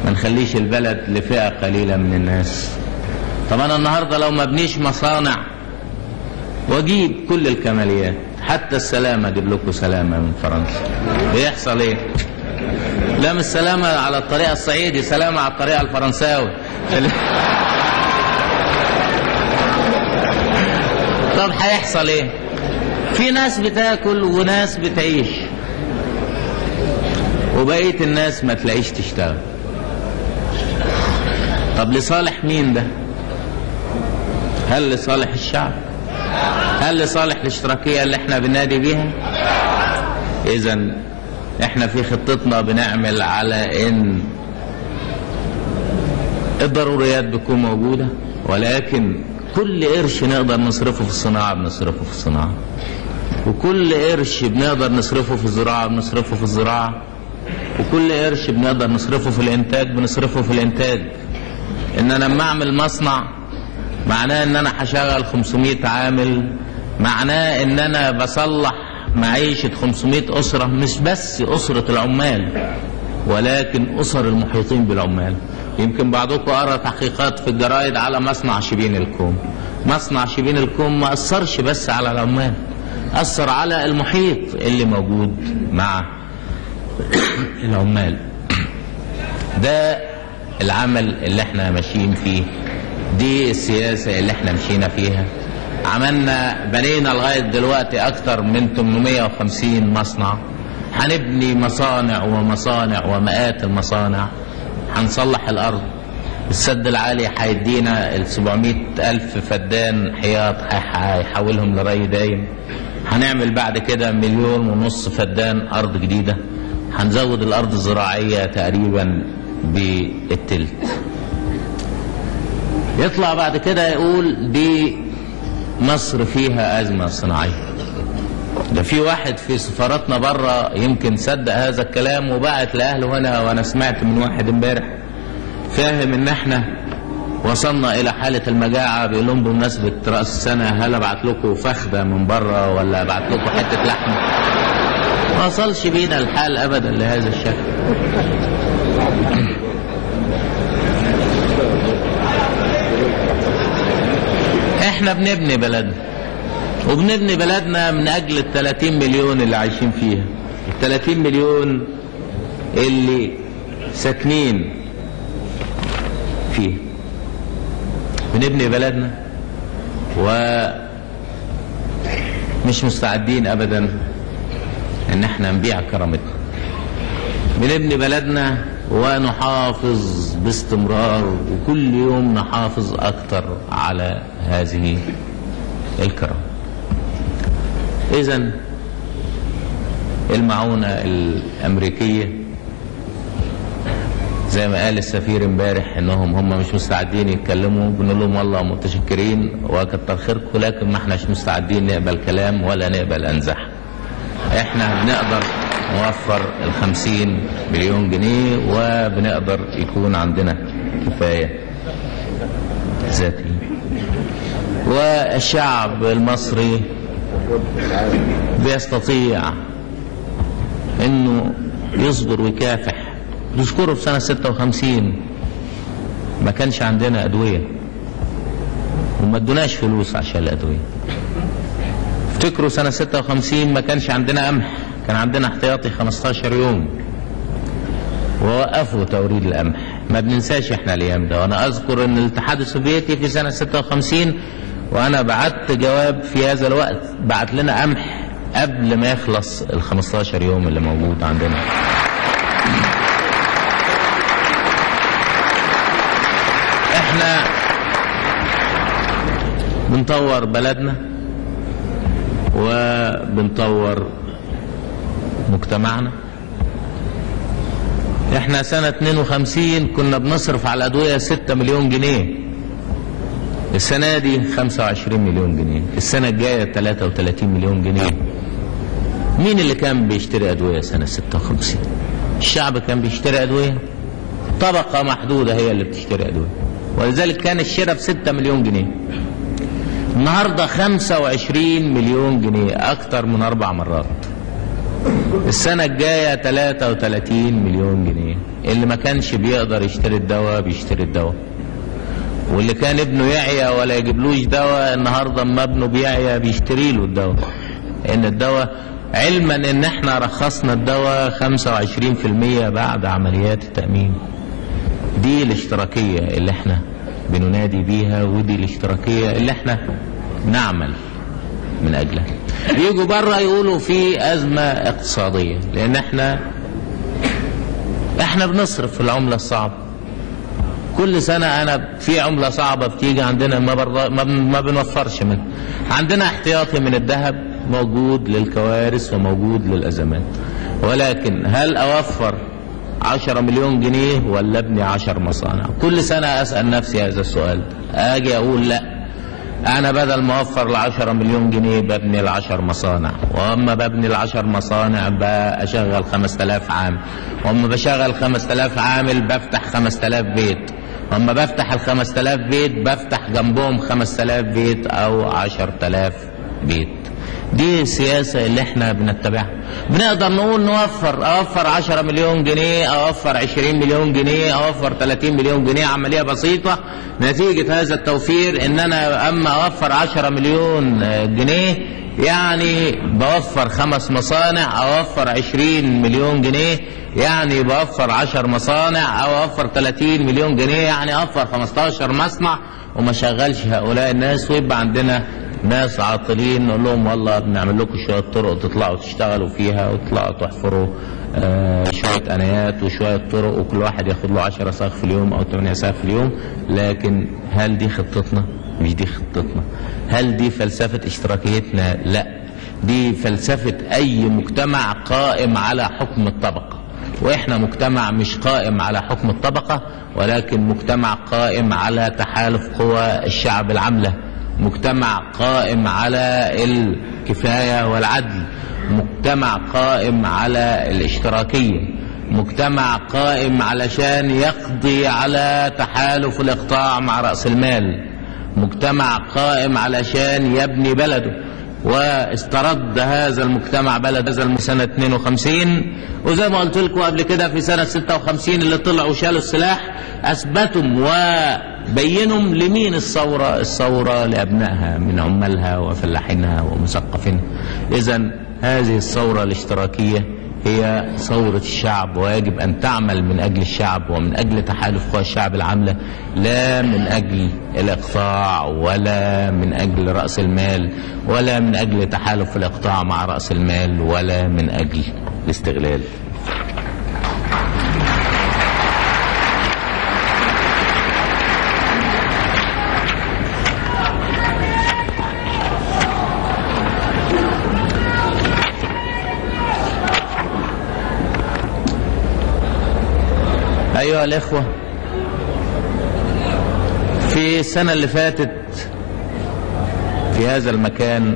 ما نخليش البلد لفئة قليلة من الناس. طب أنا النهاردة لو ما بنيش مصانع واجيب كل الكماليات، حتى السلامة اجيب لكم سلامة من فرنسا، بيحصل ايه؟ لا مش سلامة على الطريقة الصعيدي، سلامة على الطريقة الفرنساوي. طب هيحصل ايه؟ في ناس بتاكل وناس بتعيش وبقية الناس ما تلاقيش تشتغل. طب لصالح مين ده؟ هل لصالح الشعب؟ هل لصالح الاشتراكية اللي احنا بننادي بيها؟ اذن احنا في خطتنا بنعمل على ان الضروريات بتكون موجودة، ولكن كل قرش نقدر نصرفه في الصناعة بنصرفه في الصناعة، وكل قرش بنقدر نصرفه في الزراعة بنصرفه في الزراعة، وكل قرش بنقدر نصرفه في الانتاج بنصرفه في الانتاج. ان انا لما اعمل مصنع معناه ان انا هشغل 500 عامل، معناه ان انا بصلح معيشة 500 اسرة، مش بس اسرة العمال ولكن اسر المحيطين بالعمال. يمكن بعضكم قرأ تحقيقات في الجرائد على مصنع شبين الكوم. مصنع شبين الكوم ما اثرش بس على العمال، اثر على المحيط اللي موجود مع العمال. ده العمل اللي احنا ماشيين فيه، دي السياسة اللي احنا مشينا فيها. بنينا لغاية دلوقتي اكتر من 850 مصنع، هنبني مصانع ومصانع ومئات المصانع، هنصلح الارض. السد العالي هيدينا 700,000 فدان حياط هيحولهم لري دايم. هنعمل بعد كده 1.5 مليون فدان ارض جديدة. هنزود الارض الزراعية تقريبا بالتلت. يطلع بعد كده يقول دي مصر فيها أزمة صناعية. ده في واحد في سفاراتنا بره يمكن صدق هذا الكلام وبعت لأهله هنا، وأنا سمعت من واحد امبارح فاهم إن احنا وصلنا إلى حالة المجاعة. بيقول لهم بمناسبة رأس السنة هل أبعت لكم فخدة من بره ولا أبعت لكم حتة لحمة؟ ما وصلش بينا الحال أبدا لهذا الشكل. احنا بنبني بلدنا، وبنبني بلدنا من اجل 30 مليون اللي عايشين فيها، 30 مليون اللي ساكنين فيها. بنبني بلدنا ومش مستعدين ابدا ان احنا نبيع كرامتنا. بنبني بلدنا ونحافظ باستمرار، وكل يوم نحافظ اكتر على هذه الكرامة. اذن المعونة الامريكية زي ما قال السفير امبارح انهم هم مش مستعدين يتكلموا، بنقول لهم والله متشكرين وكتر خيركم، لكن ما احناش مستعدين نقبل كلام ولا نقبل انزح. احنا بنقدر نوفر 50 مليون جنيه وبنقدر يكون عندنا كفاية ذاتية. والشعب المصري بيستطيع انه يصبر ويكافح. تذكروا في سنة 56 ما كانش عندنا ادوية وما ادوناش فلوس عشان الادوية. افتكروا سنة 56 ما كانش عندنا قمح، كان عندنا احتياطي 15 يوم ووقفوا توريد القمح. ما بننساش احنا الايام ده. وانا اذكر ان الاتحاد السوفيتي في سنة 56 وانا بعت جواب في هذا الوقت بعت لنا قمح قبل ما يخلص ال 15 يوم اللي موجود عندنا. احنا بنطور بلدنا وبنطور مجتمعنا. احنا سنة 52 كنا بنصرف على الأدوية 6 مليون جنيه، السنة دي 25 مليون جنيه، السنة الجاية 33 مليون جنيه. مين اللي كان بيشتري أدوية سنة 56؟ الشعب كان بيشتري أدوية، طبقة محدودة هي اللي بتشتري أدوية، ولذلك كان الشراء ب6 مليون جنيه. النهاردة 25 مليون جنيه، أكتر من 4 مرات. السنة الجاية 33 مليون جنيه. اللي ما كانش بيقدر يشتري الدواء بيشتري الدواء، واللي كان ابنه يعيا ولا يجيبلوش دواء النهاردة اما ابنه بيعيا بيشتري له الدواء. ان الدواء علما ان احنا رخصنا الدواء 25% بعد عمليات التأمين. دي الاشتراكية اللي احنا بننادي بيها، ودي الاشتراكية اللي احنا نعمل من اجلها. بيجوا بره يقولوا في ازمة اقتصادية لان احنا بنصرف في العملة الصعبة. كل سنة انا في عملة صعبة بتيجي عندنا ما بنوفرش منها. عندنا احتياطي من الذهب موجود للكوارث وموجود للازمات، ولكن هل اوفر 10 مليون جنيه ولا ابني 10 مصانع؟ كل سنة اسأل نفسي هذا السؤال. اجي اقول لا، انا بدل ما اوفر 10 مليون جنيه ببني 10 مصانع، واما ببني 10 مصانع بشغل 5000 عامل، واما بشغل 5000 عامل بفتح 5000 بيت، واما بفتح 5000 بيت بفتح جنبهم 5000 بيت او 10000 بيت. دي السياسة اللي احنا بنتبعها. بنقدر نقول اوفر 10 مليون جنيه، اوفر 20 مليون جنيه، اوفر 30 مليون جنيه. عملية بسيطة. نتيجة هذا التوفير ان انا اما اوفر 10 مليون جنيه يعني بوفر 5 مصانع، اوفر 20 مليون جنيه يعني بوفر 10 مصانع، او اوفر 30 مليون جنيه يعني اوفر 15 مصنع، وما شغلش هؤلاء الناس، ويبقى عندنا ناس عاطلين نقول لهم والله بنعمل لكم شويه طرق تطلعوا تشتغلوا فيها، وتطلعوا تحفروا شويه انيات وشويه طرق، وكل واحد ياخد له 10 صاغ في اليوم او 8 صاغ في اليوم. لكن هل دي خطتنا؟ مش دي خطتنا. هل دي فلسفه اشتراكيتنا؟ لا، دي فلسفه اي مجتمع قائم على حكم الطبقه. واحنا مجتمع مش قائم على حكم الطبقه، ولكن مجتمع قائم على تحالف قوى الشعب العامله، مجتمع قائم على الكفاية والعدل، مجتمع قائم على الاشتراكية، مجتمع قائم علشان يقضي على تحالف الإقطاع مع رأس المال، مجتمع قائم علشان يبني بلده. واسترد هذا المجتمع بلد هذا سنة 52، وزي ما قلت لكم قبل كده في سنة 56 اللي طلعوا وشالوا السلاح أثبتوا وبينوا لمين الثورة. الثورة لأبنائها من عمالها وفلاحينها ومثقفينها. إذن هذه الثورة الاشتراكية هي ثورة الشعب، ويجب أن تعمل من أجل الشعب ومن أجل تحالف قوى الشعب العاملة، لا من أجل الإقطاع ولا من أجل رأس المال ولا من أجل تحالف الإقطاع مع رأس المال ولا من أجل الاستغلال. أيها الإخوة، في السنة اللي فاتت في هذا المكان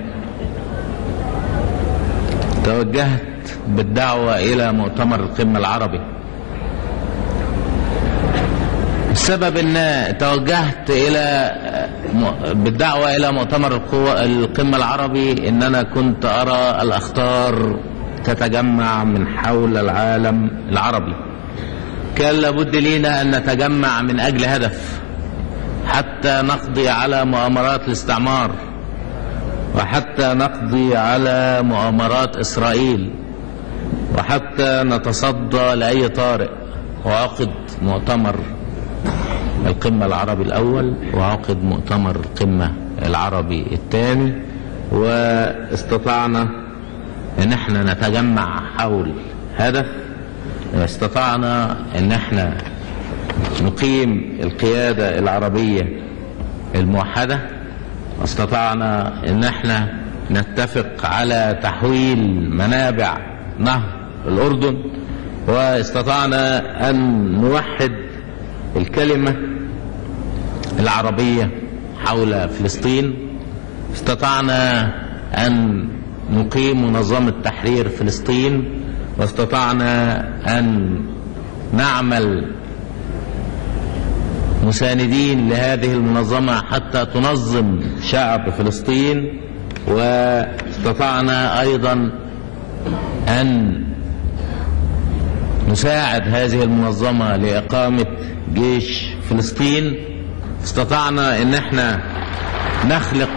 توجهت بالدعوة إلى مؤتمر القمة العربي. السبب ان توجهت بالدعوة الى مؤتمر القمة العربي ان انا كنت ارى الاخطار تتجمع من حول العالم العربي. كان لابد لينا ان نتجمع من اجل هدف، حتى نقضي على مؤامرات الاستعمار، وحتى نقضي على مؤامرات اسرائيل، وحتى نتصدى لاي طارئ. وعقد مؤتمر القمة العربي الأول، وعقد مؤتمر القمة العربي الثاني، واستطعنا ان احنا نتجمع حول هدف. استطعنا ان احنا نقيم القيادة العربية الموحدة، استطعنا ان احنا نتفق على تحويل منابع نهر الأردن، واستطعنا ان نوحد الكلمة العربية حول فلسطين. استطعنا أن نقيم منظمة تحرير فلسطين، واستطعنا أن نعمل مساندين لهذه المنظمة حتى تنظم شعب فلسطين. واستطعنا أيضا أن نساعد هذه المنظمة لإقامة جيش فلسطين. استطعنا ان احنا نخلق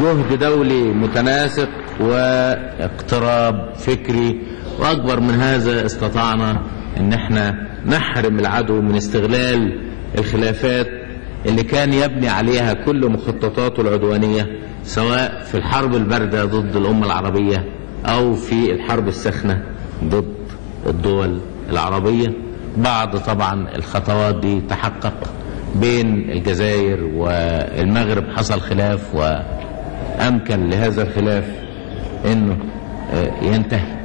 جهد دولي متناسق واقتراب فكري، واكبر من هذا استطعنا ان احنا نحرم العدو من استغلال الخلافات اللي كان يبني عليها كل مخططاته العدوانية، سواء في الحرب الباردة ضد الأمة العربية أو في الحرب الساخنة ضد الدول العربية. بعض طبعا الخطوات دي تحقق بين الجزائر والمغرب، حصل خلاف وأمكن لهذا الخلاف أنه ينتهي.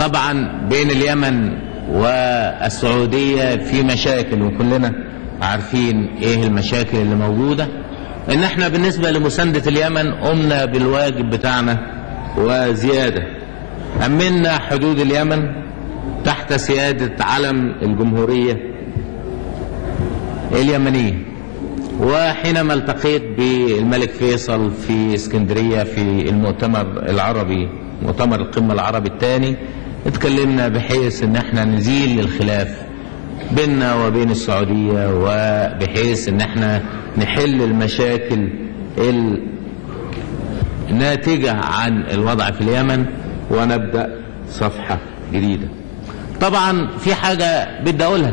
طبعا بين اليمن والسعودية في مشاكل، وكلنا عارفين ايه المشاكل اللي موجودة. ان احنا بالنسبة لمساندة اليمن قمنا بالواجب بتاعنا وزيادة. أمنا حدود اليمن تحت سيادة علم الجمهورية اليمنية. وحينما التقيت بالملك فيصل في اسكندرية في المؤتمر العربي، مؤتمر القمة العربي الثاني، اتكلمنا بحيث ان احنا نزيل الخلاف بيننا وبين السعودية، وبحيث ان احنا نحل المشاكل الناتجة عن الوضع في اليمن ونبدأ صفحة جديدة. طبعا في حاجة بدي أقولها،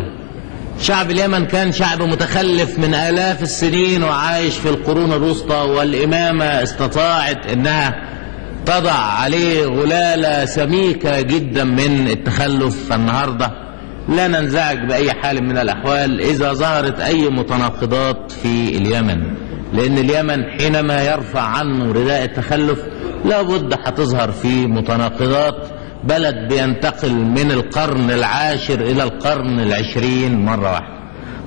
شعب اليمن كان شعب متخلف من آلاف السنين وعايش في القرون الوسطى، والإمامة استطاعت أنها تضع عليه غلالة سميكة جدا من التخلف. فالنهاردة لا ننزعج بأي حال من الأحوال إذا ظهرت أي متناقضات في اليمن، لأن اليمن حينما يرفع عنه رداء التخلف لابد هتظهر فيه متناقضات. بلد بينتقل من القرن العاشر إلى القرن العشرين مرة واحدة.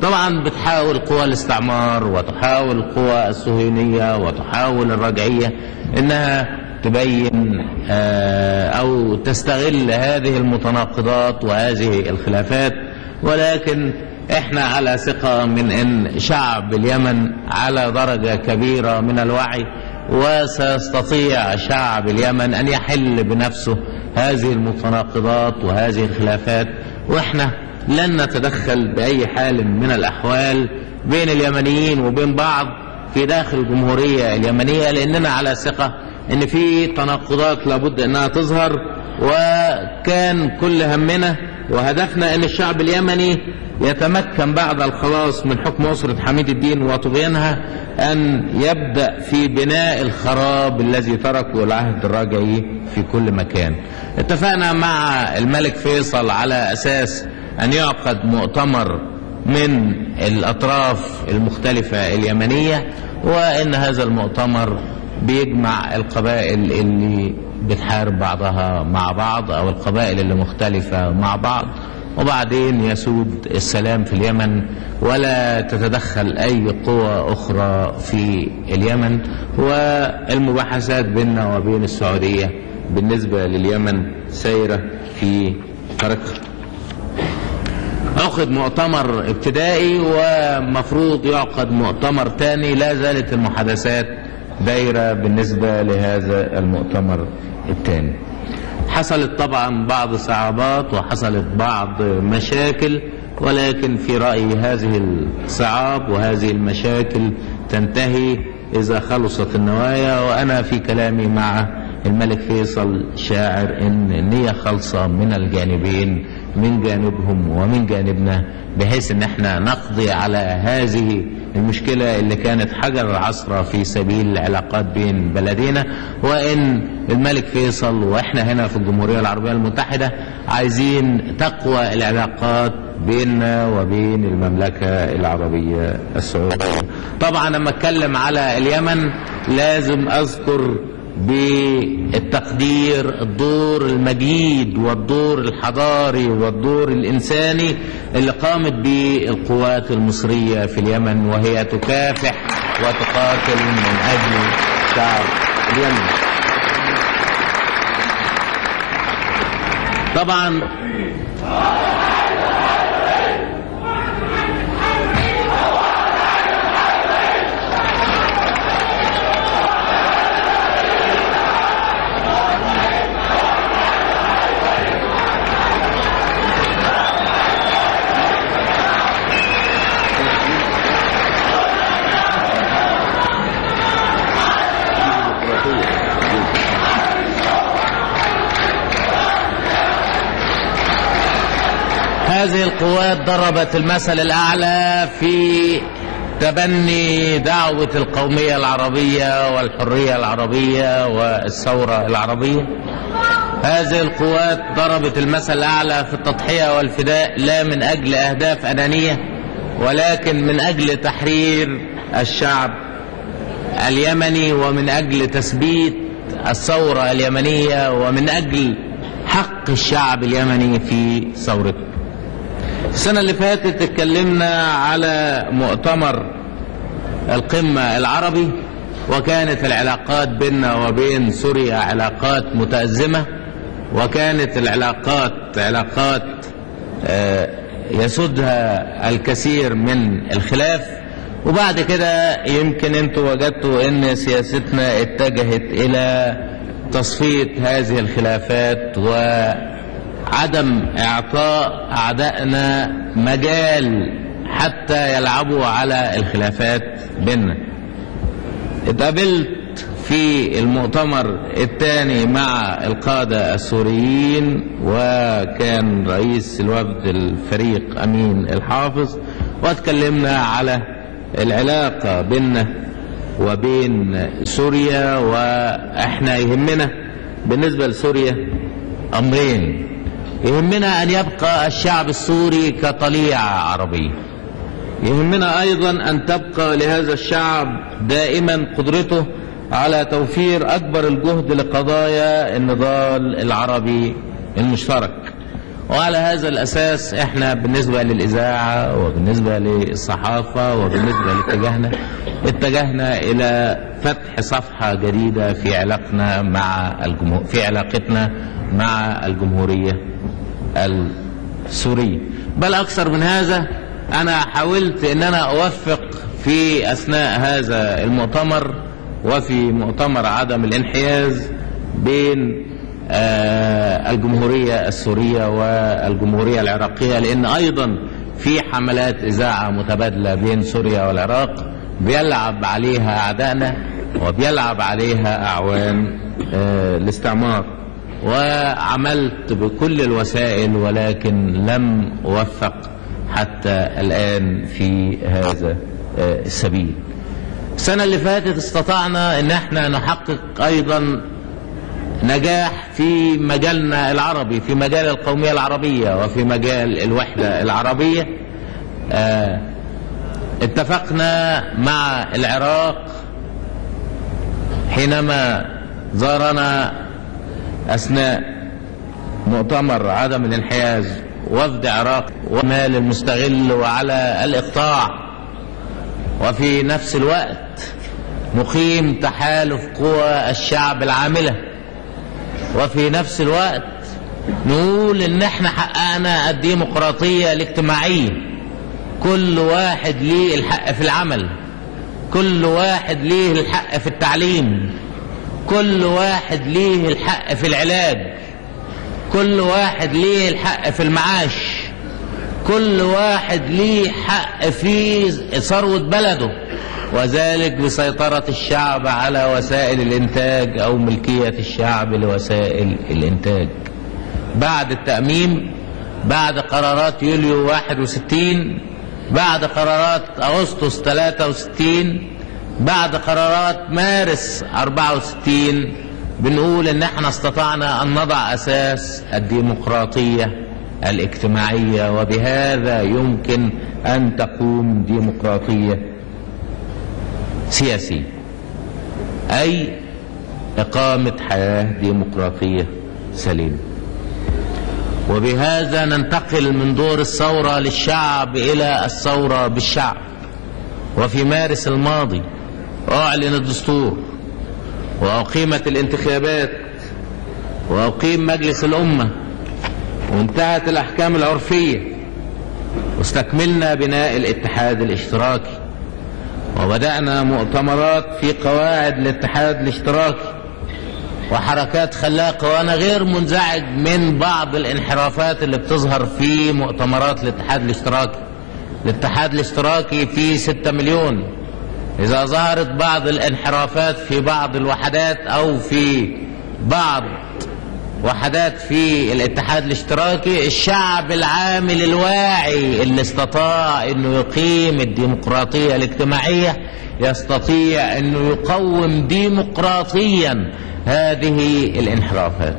طبعا بتحاول قوى الاستعمار وتحاول قوى الصهيونية وتحاول الرجعية إنها تبين أو تستغل هذه المتناقضات وهذه الخلافات، ولكن احنا على ثقة من ان شعب اليمن على درجة كبيرة من الوعي، وسيستطيع شعب اليمن ان يحل بنفسه هذه المتناقضات وهذه الخلافات. واحنا لن نتدخل بأي حال من الأحوال بين اليمنيين وبين بعض في داخل الجمهورية اليمنية، لأننا على ثقة ان في تناقضات لابد انها تظهر. وكان كل همنا وهدفنا ان الشعب اليمني يتمكن بعد الخلاص من حكم أسرة حميد الدين وطغيانها أن يبدأ في بناء الخراب الذي تركه العهد الرجعي في كل مكان. اتفقنا مع الملك فيصل على أساس أن يعقد مؤتمر من الأطراف المختلفة اليمنية، وأن هذا المؤتمر بيجمع القبائل اللي بتحارب بعضها مع بعض أو القبائل اللي مختلفة مع بعض، وبعدين يسود السلام في اليمن ولا تتدخل أي قوى أخرى في اليمن. والمباحثات بيننا وبين السعودية بالنسبة لليمن سيرة في طريقها. عقد مؤتمر ابتدائي ومفروض يعقد مؤتمر تاني. لا زالت المحادثات دايرة بالنسبة لهذا المؤتمر التاني. حصلت طبعا بعض صعوبات وحصلت بعض مشاكل، ولكن في رأيي هذه الصعاب وهذه المشاكل تنتهي إذا خلصت النوايا. وأنا في كلامي مع الملك فيصل شاعر إن النية خالصة من الجانبين، من جانبهم ومن جانبنا، بحيث إن احنا نقضي على هذه المشكلة اللي كانت حجر العثرة في سبيل العلاقات بين بلدينا. وإن الملك فيصل وإحنا هنا في الجمهورية العربية المتحدة عايزين تقوى العلاقات بيننا وبين المملكة العربية السعودية. طبعا لما اتكلم على اليمن لازم أذكر بالتقدير الدور المجيد والدور الحضاري والدور الإنساني اللي قامت به القوات المصرية في اليمن، وهي تكافح وتقاتل من أجل شعب اليمن. طبعا هذه القوات ضربت المثل الأعلى في تبني دعوة القومية العربية والحرية العربية والثورة العربية. هذه القوات ضربت المثل الأعلى في التضحية والفداء، لا من أجل أهداف أنانية ولكن من أجل تحرير الشعب اليمني، ومن أجل تثبيت الثورة اليمنية، ومن أجل حق الشعب اليمني في ثورته. السنة اللي فاتت اتكلمنا على مؤتمر القمة العربي، وكانت العلاقات بيننا وبين سوريا علاقات متأزمة، وكانت العلاقات علاقات يسودها الكثير من الخلاف. وبعد كده يمكن انتوا وجدتوا ان سياستنا اتجهت الى تصفية هذه الخلافات وعدم اعطاء اعدائنا مجال حتى يلعبوا على الخلافات بيننا. اتقابلت في المؤتمر الثاني مع القادة السوريين، وكان رئيس الوفد الفريق أمين الحافظ، واتكلمنا على العلاقة بيننا وبين سوريا. واحنا يهمنا بالنسبة لسوريا أمرين: يهمنا أن يبقى الشعب السوري كطليعة عربية، يهمنا أيضا أن تبقى لهذا الشعب دائما قدرته على توفير أكبر الجهد لقضايا النضال العربي المشترك. وعلى هذا الأساس احنا بالنسبة للإذاعة وبالنسبة للصحافة وبالنسبة لاتجاهنا اتجهنا إلى فتح صفحة جديدة في علاقتنا مع الجمهورية السورية. بل أكثر من هذا، أنا حاولت أن أنا أوفق في أثناء هذا المؤتمر وفي مؤتمر عدم الانحياز بين الجمهورية السورية والجمهورية العراقية، لأن أيضا في حملات إذاعة متبادلة بين سوريا والعراق بيلعب عليها أعدائنا وبيلعب عليها أعوان الاستعمار. وعملت بكل الوسائل ولكن لم أوفق حتى الآن في هذا السبيل. السنة اللي فاتت استطعنا ان احنا نحقق ايضا نجاح في مجالنا العربي، في مجال القومية العربية وفي مجال الوحدة العربية. اتفقنا مع العراق حينما زارنا اثناء مؤتمر عدم الانحياز وفد عراق ومال المستغل وعلى الاقطاع، وفي نفس الوقت نقيم تحالف قوى الشعب العاملة، وفي نفس الوقت نقول ان احنا حققنا الديمقراطية الاجتماعية، كل واحد ليه الحق في العمل، كل واحد ليه الحق في التعليم، كل واحد ليه الحق في العلاج، كل واحد ليه الحق في المعاش، كل واحد ليه حق في ثروة بلده، وذلك بسيطرة الشعب على وسائل الإنتاج أو ملكية الشعب لوسائل الإنتاج. بعد التأميم، بعد قرارات يوليو 61، بعد قرارات أغسطس 63، بعد قرارات مارس 64، بنقول إن احنا استطعنا أن نضع أساس الديمقراطية الاجتماعية، وبهذا يمكن أن تقوم ديمقراطية سياسية، أي إقامة حياة ديمقراطية سليمة. وبهذا ننتقل من دور الثورة للشعب إلى الثورة بالشعب. وفي مارس الماضي أعلن الدستور، وأقيمت الانتخابات، وأقيم مجلس الأمة، وانتهت الأحكام العرفية، واستكملنا بناء الاتحاد الاشتراكي، وبدأنا مؤتمرات في قواعد الاتحاد الاشتراكي وحركات خلاقة. وأنا غير منزعج من بعض الانحرافات اللي بتظهر في مؤتمرات الاتحاد الاشتراكي. الاتحاد الاشتراكي فيه 6 مليون، إذا ظهرت بعض الانحرافات في بعض الوحدات أو في بعض وحدات في الاتحاد الاشتراكي، الشعب العامل الواعي اللي استطاع انه يقيم الديمقراطية الاجتماعية يستطيع انه يقوم ديمقراطيا هذه الانحرافات.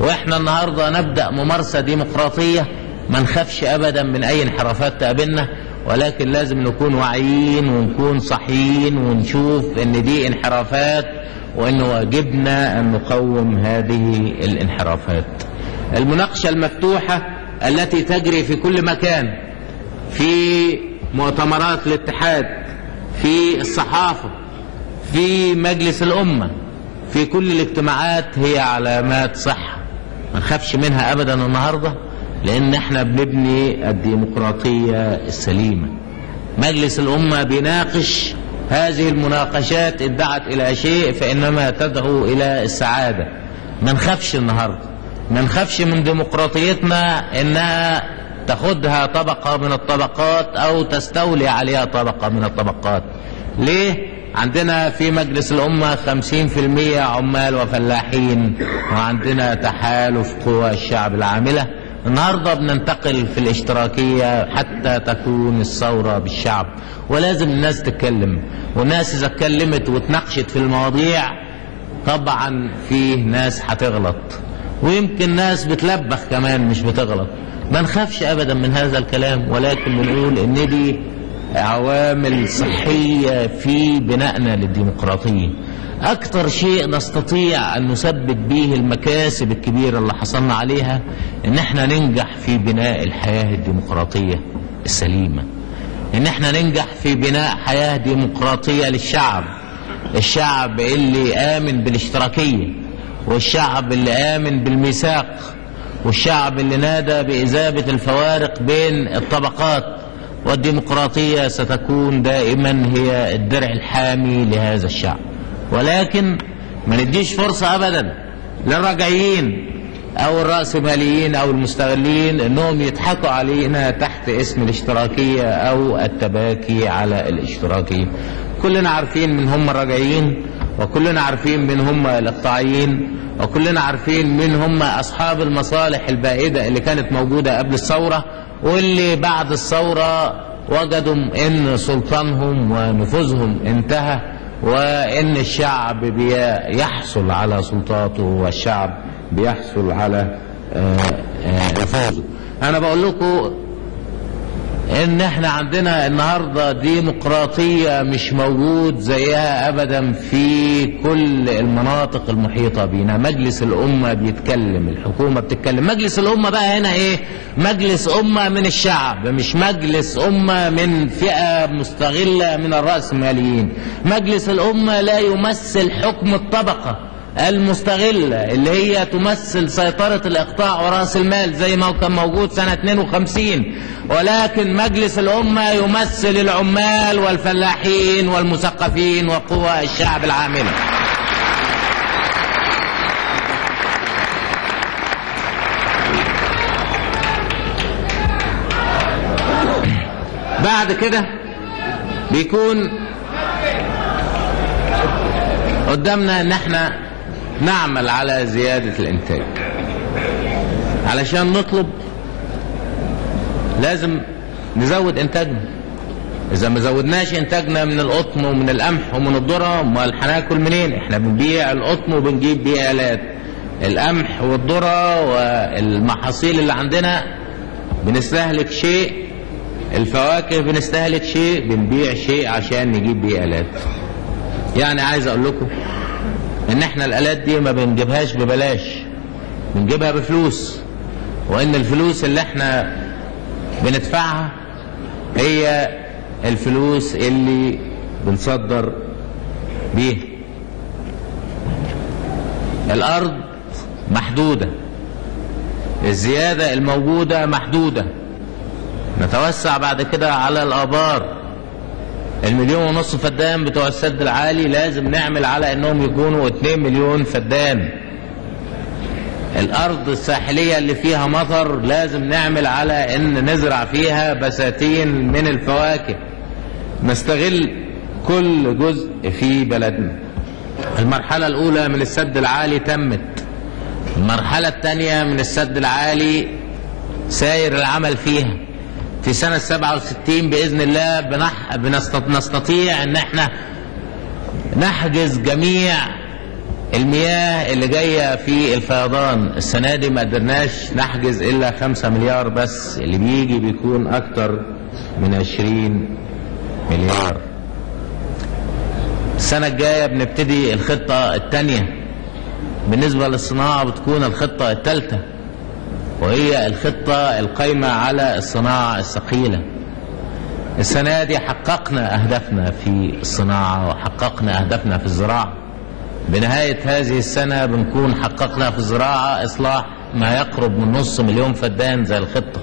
واحنا النهاردة نبدأ ممارسة ديمقراطية، ما نخافش ابدا من اي انحرافات تقابلنا، ولكن لازم نكون واعيين ونكون صحيين ونشوف ان دي انحرافات، وأن واجبنا أن نقوم هذه الانحرافات. المناقشة المفتوحة التي تجري في كل مكان، في مؤتمرات الاتحاد، في الصحافة، في مجلس الأمة، في كل الاجتماعات، هي علامات صحة ما نخافش منها أبدا النهاردة، لأن احنا بنبني الديمقراطية السليمة. مجلس الأمة بيناقش، هذه المناقشات ادعت إلى شيء فإنما تدعو إلى السعادة. ما نخافش النهاردة، ما نخافش من ديمقراطيتنا إنها تاخدها طبقة من الطبقات أو تستولي عليها طبقة من الطبقات. ليه؟ عندنا في مجلس الأمة 50% عمال وفلاحين، وعندنا تحالف قوى الشعب العاملة. النهاردة بننتقل في الاشتراكية حتى تكون الثورة بالشعب، ولازم الناس تتكلم، والناس إذا اتكلمت وتناقشت في المواضيع طبعا فيه ناس هتغلط، ويمكن ناس بتلبخ كمان مش بتغلط. ما نخافش أبدا من هذا الكلام، ولكن بنقول إن دي عوامل صحية في بنائنا للديمقراطية. أكثر شيء نستطيع أن نثبت به المكاسب الكبيرة اللي حصلنا عليها إن احنا ننجح في بناء الحياة الديمقراطية السليمة، إن احنا ننجح في بناء حياة ديمقراطية للشعب، الشعب اللي آمن بالاشتراكية، والشعب اللي آمن بالميثاق، والشعب اللي نادى بإذابة الفوارق بين الطبقات. والديمقراطية ستكون دائما هي الدرع الحامي لهذا الشعب، ولكن ما نديش فرصة أبدا للرجعيين أو الرأسماليين أو المستغلين أنهم يضحكوا علينا تحت اسم الاشتراكية أو التباكي على الاشتراكية. كلنا عارفين من هم الرجعيين، وكلنا عارفين من هم الإقطاعيين، وكلنا عارفين من هم أصحاب المصالح البائدة اللي كانت موجودة قبل الثورة، واللي بعد الثورة وجدوا أن سلطانهم ونفوذهم انتهى، وأن الشعب بيحصل على سلطاته والشعب بيحصل على نفوذه. أنا بقول لكم إن احنا عندنا النهاردة ديمقراطية مش موجود زيها أبدا في كل المناطق المحيطة بينا. مجلس الأمة بيتكلم، الحكومة بتتكلم. مجلس الأمة بقى هنا إيه؟ مجلس أمة من الشعب، مش مجلس أمة من فئة مستغلة من الرأسماليين. مجلس الأمة لا يمثل حكم الطبقة المستغلة اللي هي تمثل سيطرة الإقطاع ورأس المال زي ما كان موجود سنة 52، ولكن مجلس الأمة يمثل العمال والفلاحين والمثقفين وقوى الشعب العاملة. بعد كده بيكون قدامنا ان احنا نعمل على زيادة الانتاج. علشان نطلب لازم نزود انتاجنا. اذا ما زودناش انتاجنا من القطن ومن القمح ومن الذرة، امال هناكل منين؟ احنا بنبيع القطن وبنجيب بيه آلات. القمح والذرة والمحاصيل اللي عندنا بنستهلك شيء، الفواكه بنستهلك شيء، بنبيع شيء عشان نجيب بيه آلات. يعني عايز اقول لكم ان احنا الآلات دي ما بنجيبهاش ببلاش، بنجيبها بفلوس، وان الفلوس اللي احنا بندفعها هي الفلوس اللي بنصدر بيها. الارض محدودة، الزيادة الموجودة محدودة. نتوسع بعد كده على الآبار. 1.5 مليون فدان بتوع السد العالي لازم نعمل على انهم يكونوا 2 مليون فدان. الارض الساحلية اللي فيها مطر لازم نعمل على ان نزرع فيها بساتين من الفواكه، نستغل كل جزء في بلدنا. المرحلة الاولى من السد العالي تمت، المرحلة الثانية من السد العالي ساير العمل فيها. في سنة 67 بإذن الله نستطيع ان احنا نحجز جميع المياه اللي جاية في الفيضان. السنة دي ما قدرناش نحجز الا 5 مليار بس، اللي بيجي بيكون اكتر من 20 مليار. السنة الجاية بنبتدي الخطة الثانية. بالنسبة للصناعة بتكون الخطة الثالثة، وهي الخطة القايمة على الصناعة الثقيلة. السنة دي حققنا أهدافنا في الصناعة وحققنا أهدافنا في الزراعة. بنهاية هذه السنة بنكون حققنا في الزراعة إصلاح ما يقرب من 500,000 مليون فدان زي الخطة.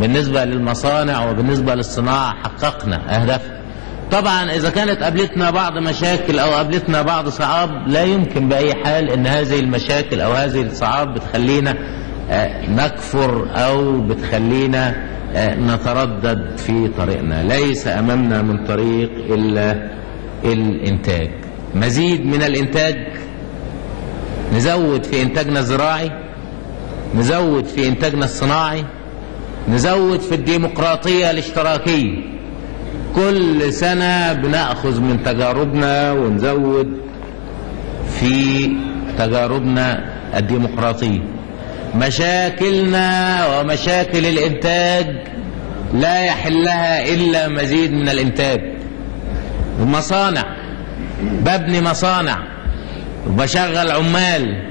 بالنسبة للمصانع وبالنسبة للصناعة حققنا أهدافنا. طبعا إذا كانت قابلتنا بعض مشاكل أو قابلتنا بعض صعاب، لا يمكن بأي حال أن هذه المشاكل أو هذه الصعاب بتخلينا نكفر أو بتخلينا نتردد في طريقنا. ليس أمامنا من طريق إلا الإنتاج. مزيد من الإنتاج، نزود في إنتاجنا الزراعي، نزود في إنتاجنا الصناعي، نزود في الديمقراطية الاشتراكية. كل سنة بنأخذ من تجاربنا ونزود في تجاربنا الديمقراطية. مشاكلنا ومشاكل الإنتاج لا يحلها إلا مزيد من الإنتاج. المصانع، ببني مصانع وبشغل عمال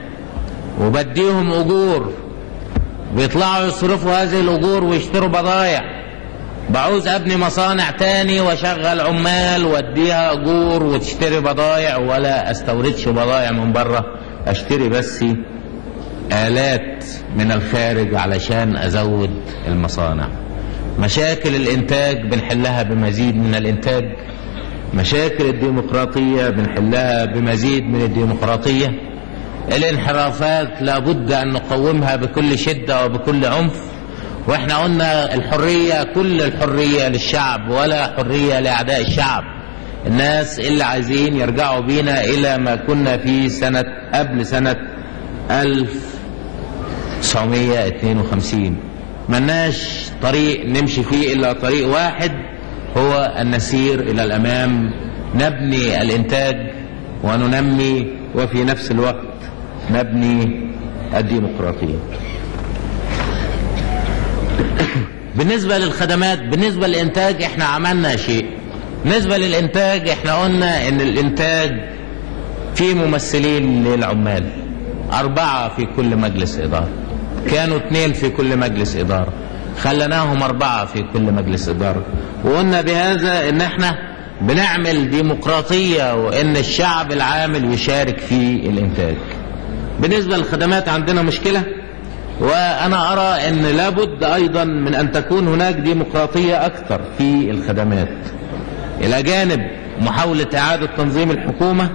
وبديهم أجور، بيطلعوا يصرفوا هذه الأجور ويشتروا بضائع. بعوز أبني مصانع تاني وشغل عمال واديها أجور وتشتري بضائع، ولا استوردش بضائع من بره، اشتري بس آلات من الخارج علشان أزود المصانع. مشاكل الإنتاج بنحلها بمزيد من الإنتاج، مشاكل الديمقراطية بنحلها بمزيد من الديمقراطية. الانحرافات لابد أن نقومها بكل شدة وبكل عنف. وإحنا قلنا الحرية، كل الحرية للشعب ولا حرية لأعداء الشعب. الناس اللي عايزين يرجعوا بينا إلى ما كنا فيه قبل سنة 1952. ملناش طريق نمشي فيه إلا طريق واحد، هو أن نسير إلى الأمام، نبني الإنتاج وننمي وفي نفس الوقت نبني الديمقراطية. بالنسبة للخدمات، بالنسبة للإنتاج احنا عملنا شيء. بالنسبة للإنتاج احنا قلنا إن الإنتاج فيه ممثلين للعمال، 4 في كل مجلس إدارة. كانوا 2 في كل مجلس إدارة، خلناهم 4 في كل مجلس إدارة. وقلنا بهذا إن احنا بنعمل ديمقراطية وإن الشعب العامل يشارك في الإنتاج. بالنسبة للخدمات عندنا مشكلة، وأنا أرى أن لابد أيضا من أن تكون هناك ديمقراطية أكثر في الخدمات، إلى جانب محاولة إعادة تنظيم الحكومة.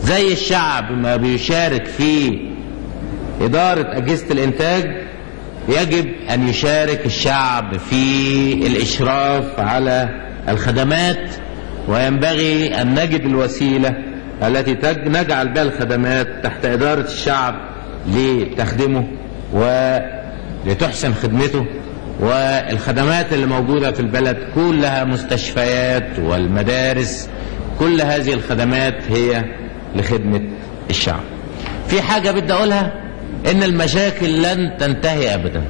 زي الشعب ما بيشارك في إدارة أجهزة الإنتاج، يجب أن يشارك الشعب في الإشراف على الخدمات، وينبغي أن نجد الوسيلة التي نجعل بها الخدمات تحت إدارة الشعب لتخدمه ولتحسن خدمته. والخدمات اللي موجودة في البلد كلها، مستشفيات والمدارس، كل هذه الخدمات هي لخدمة الشعب. في حاجة بدي أقولها، إن المشاكل لن تنتهي أبدا،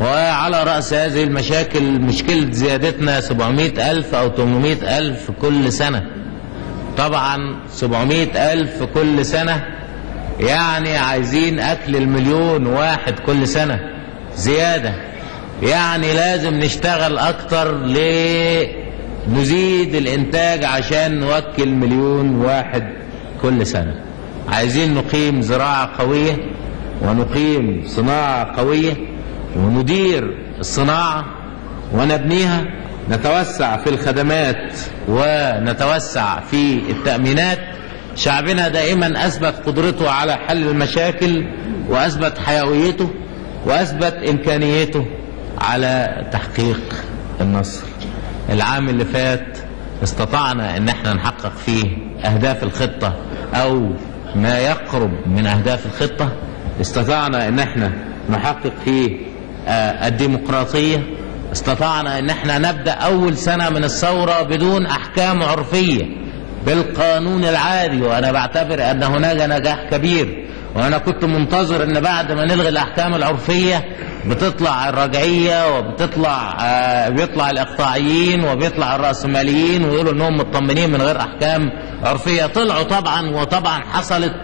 وعلى رأس هذه المشاكل مشكلة زيادتنا 700,000 أو 800,000 كل سنة. طبعا 700,000 كل سنة يعني عايزين أكل 1,000,000 واحد كل سنة زيادة، يعني لازم نشتغل أكتر لنزيد الإنتاج عشان نوكل 1,000,000 واحد كل سنة. عايزين نقيم زراعة قوية ونقيم صناعة قوية وندير الصناعة ونبنيها، نتوسع في الخدمات ونتوسع في التأمينات. شعبنا دائما أثبت قدرته على حل المشاكل، وأثبت حيويته، وأثبت إمكانيته على تحقيق النصر. العام اللي فات استطعنا ان احنا نحقق فيه اهداف الخطة او ما يقرب من اهداف الخطة. استطعنا ان احنا نحقق فيه الديمقراطية. استطعنا ان احنا نبدأ اول سنة من الثورة بدون احكام عرفية، بالقانون العادي، وانا بعتبر ان هناك نجاح كبير. وانا كنت منتظر ان بعد ما نلغي الاحكام العرفية بتطلع الرجعية بيطلع الاقطاعيين وبيطلع الرأسماليين ويقولوا انهم مطمنين من غير احكام عرفية. طلعوا طبعا، وطبعا حصلت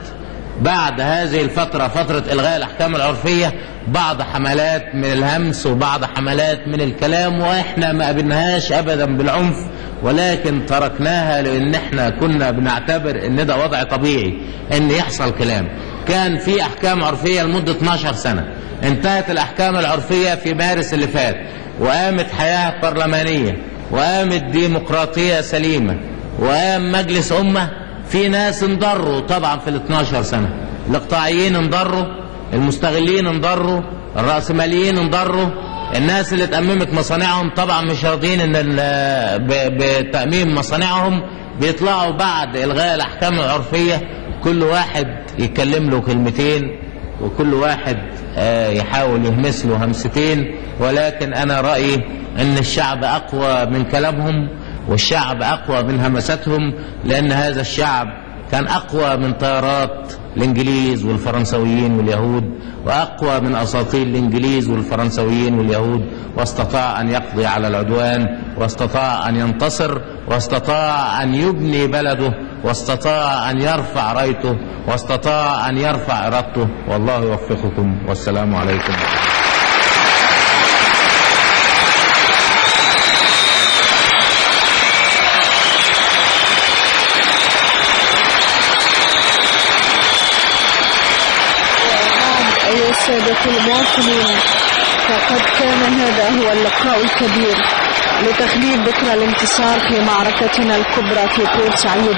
بعد هذه الفترة، فترة الغاء الاحكام العرفية، بعض حملات من الهمس وبعض حملات من الكلام، واحنا ما قبلناهاش ابدا بالعنف، ولكن تركناها لان احنا كنا بنعتبر ان ده وضع طبيعي ان يحصل كلام. كان في احكام عرفية لمدة 12 سنة، انتهت الاحكام العرفية في مارس اللي فات، وقامت حياة برلمانية، وقامت ديمقراطية سليمة، وقام مجلس امة. في ناس انضروا طبعا في ال 12 سنة، الاقطاعيين انضروا، المستغلين انضروا، الرأسماليين انضروا، الناس اللي اتأممت مصانعهم طبعا مش راضيين ان بتأميم مصانعهم، بيطلعوا بعد الغاء الاحكام العرفية كل واحد يتكلم له كلمتين، وكل واحد يحاول يهمس له همستين. ولكن انا رأيي ان الشعب اقوى من كلامهم، والشعب اقوى من همستهم، لان هذا الشعب كان اقوى من طيارات الانجليز والفرنسويين واليهود، واقوى من اساطيل الانجليز والفرنسويين واليهود، واستطاع ان يقضي على العدوان، واستطاع ان ينتصر، واستطاع ان يبني بلده، واستطاع ان يرفع رايته، واستطاع ان يرفع ارادته. والله يوفقكم، والسلام عليكم. سادة المواطنين، فقد كان هذا هو اللقاء الكبير لتخليد ذكرى الانتصار في معركتنا الكبرى في بورسعيد،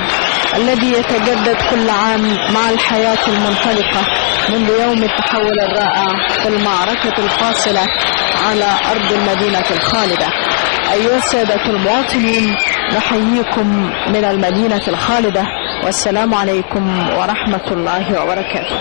الذي يتجدد كل عام مع الحياة المنطلقة منذ يوم التحول الرائع في المعركة الفاصلة على أرض المدينة الخالدة. أيها السادة المواطنين، نحييكم من المدينة الخالدة، والسلام عليكم ورحمة الله وبركاته.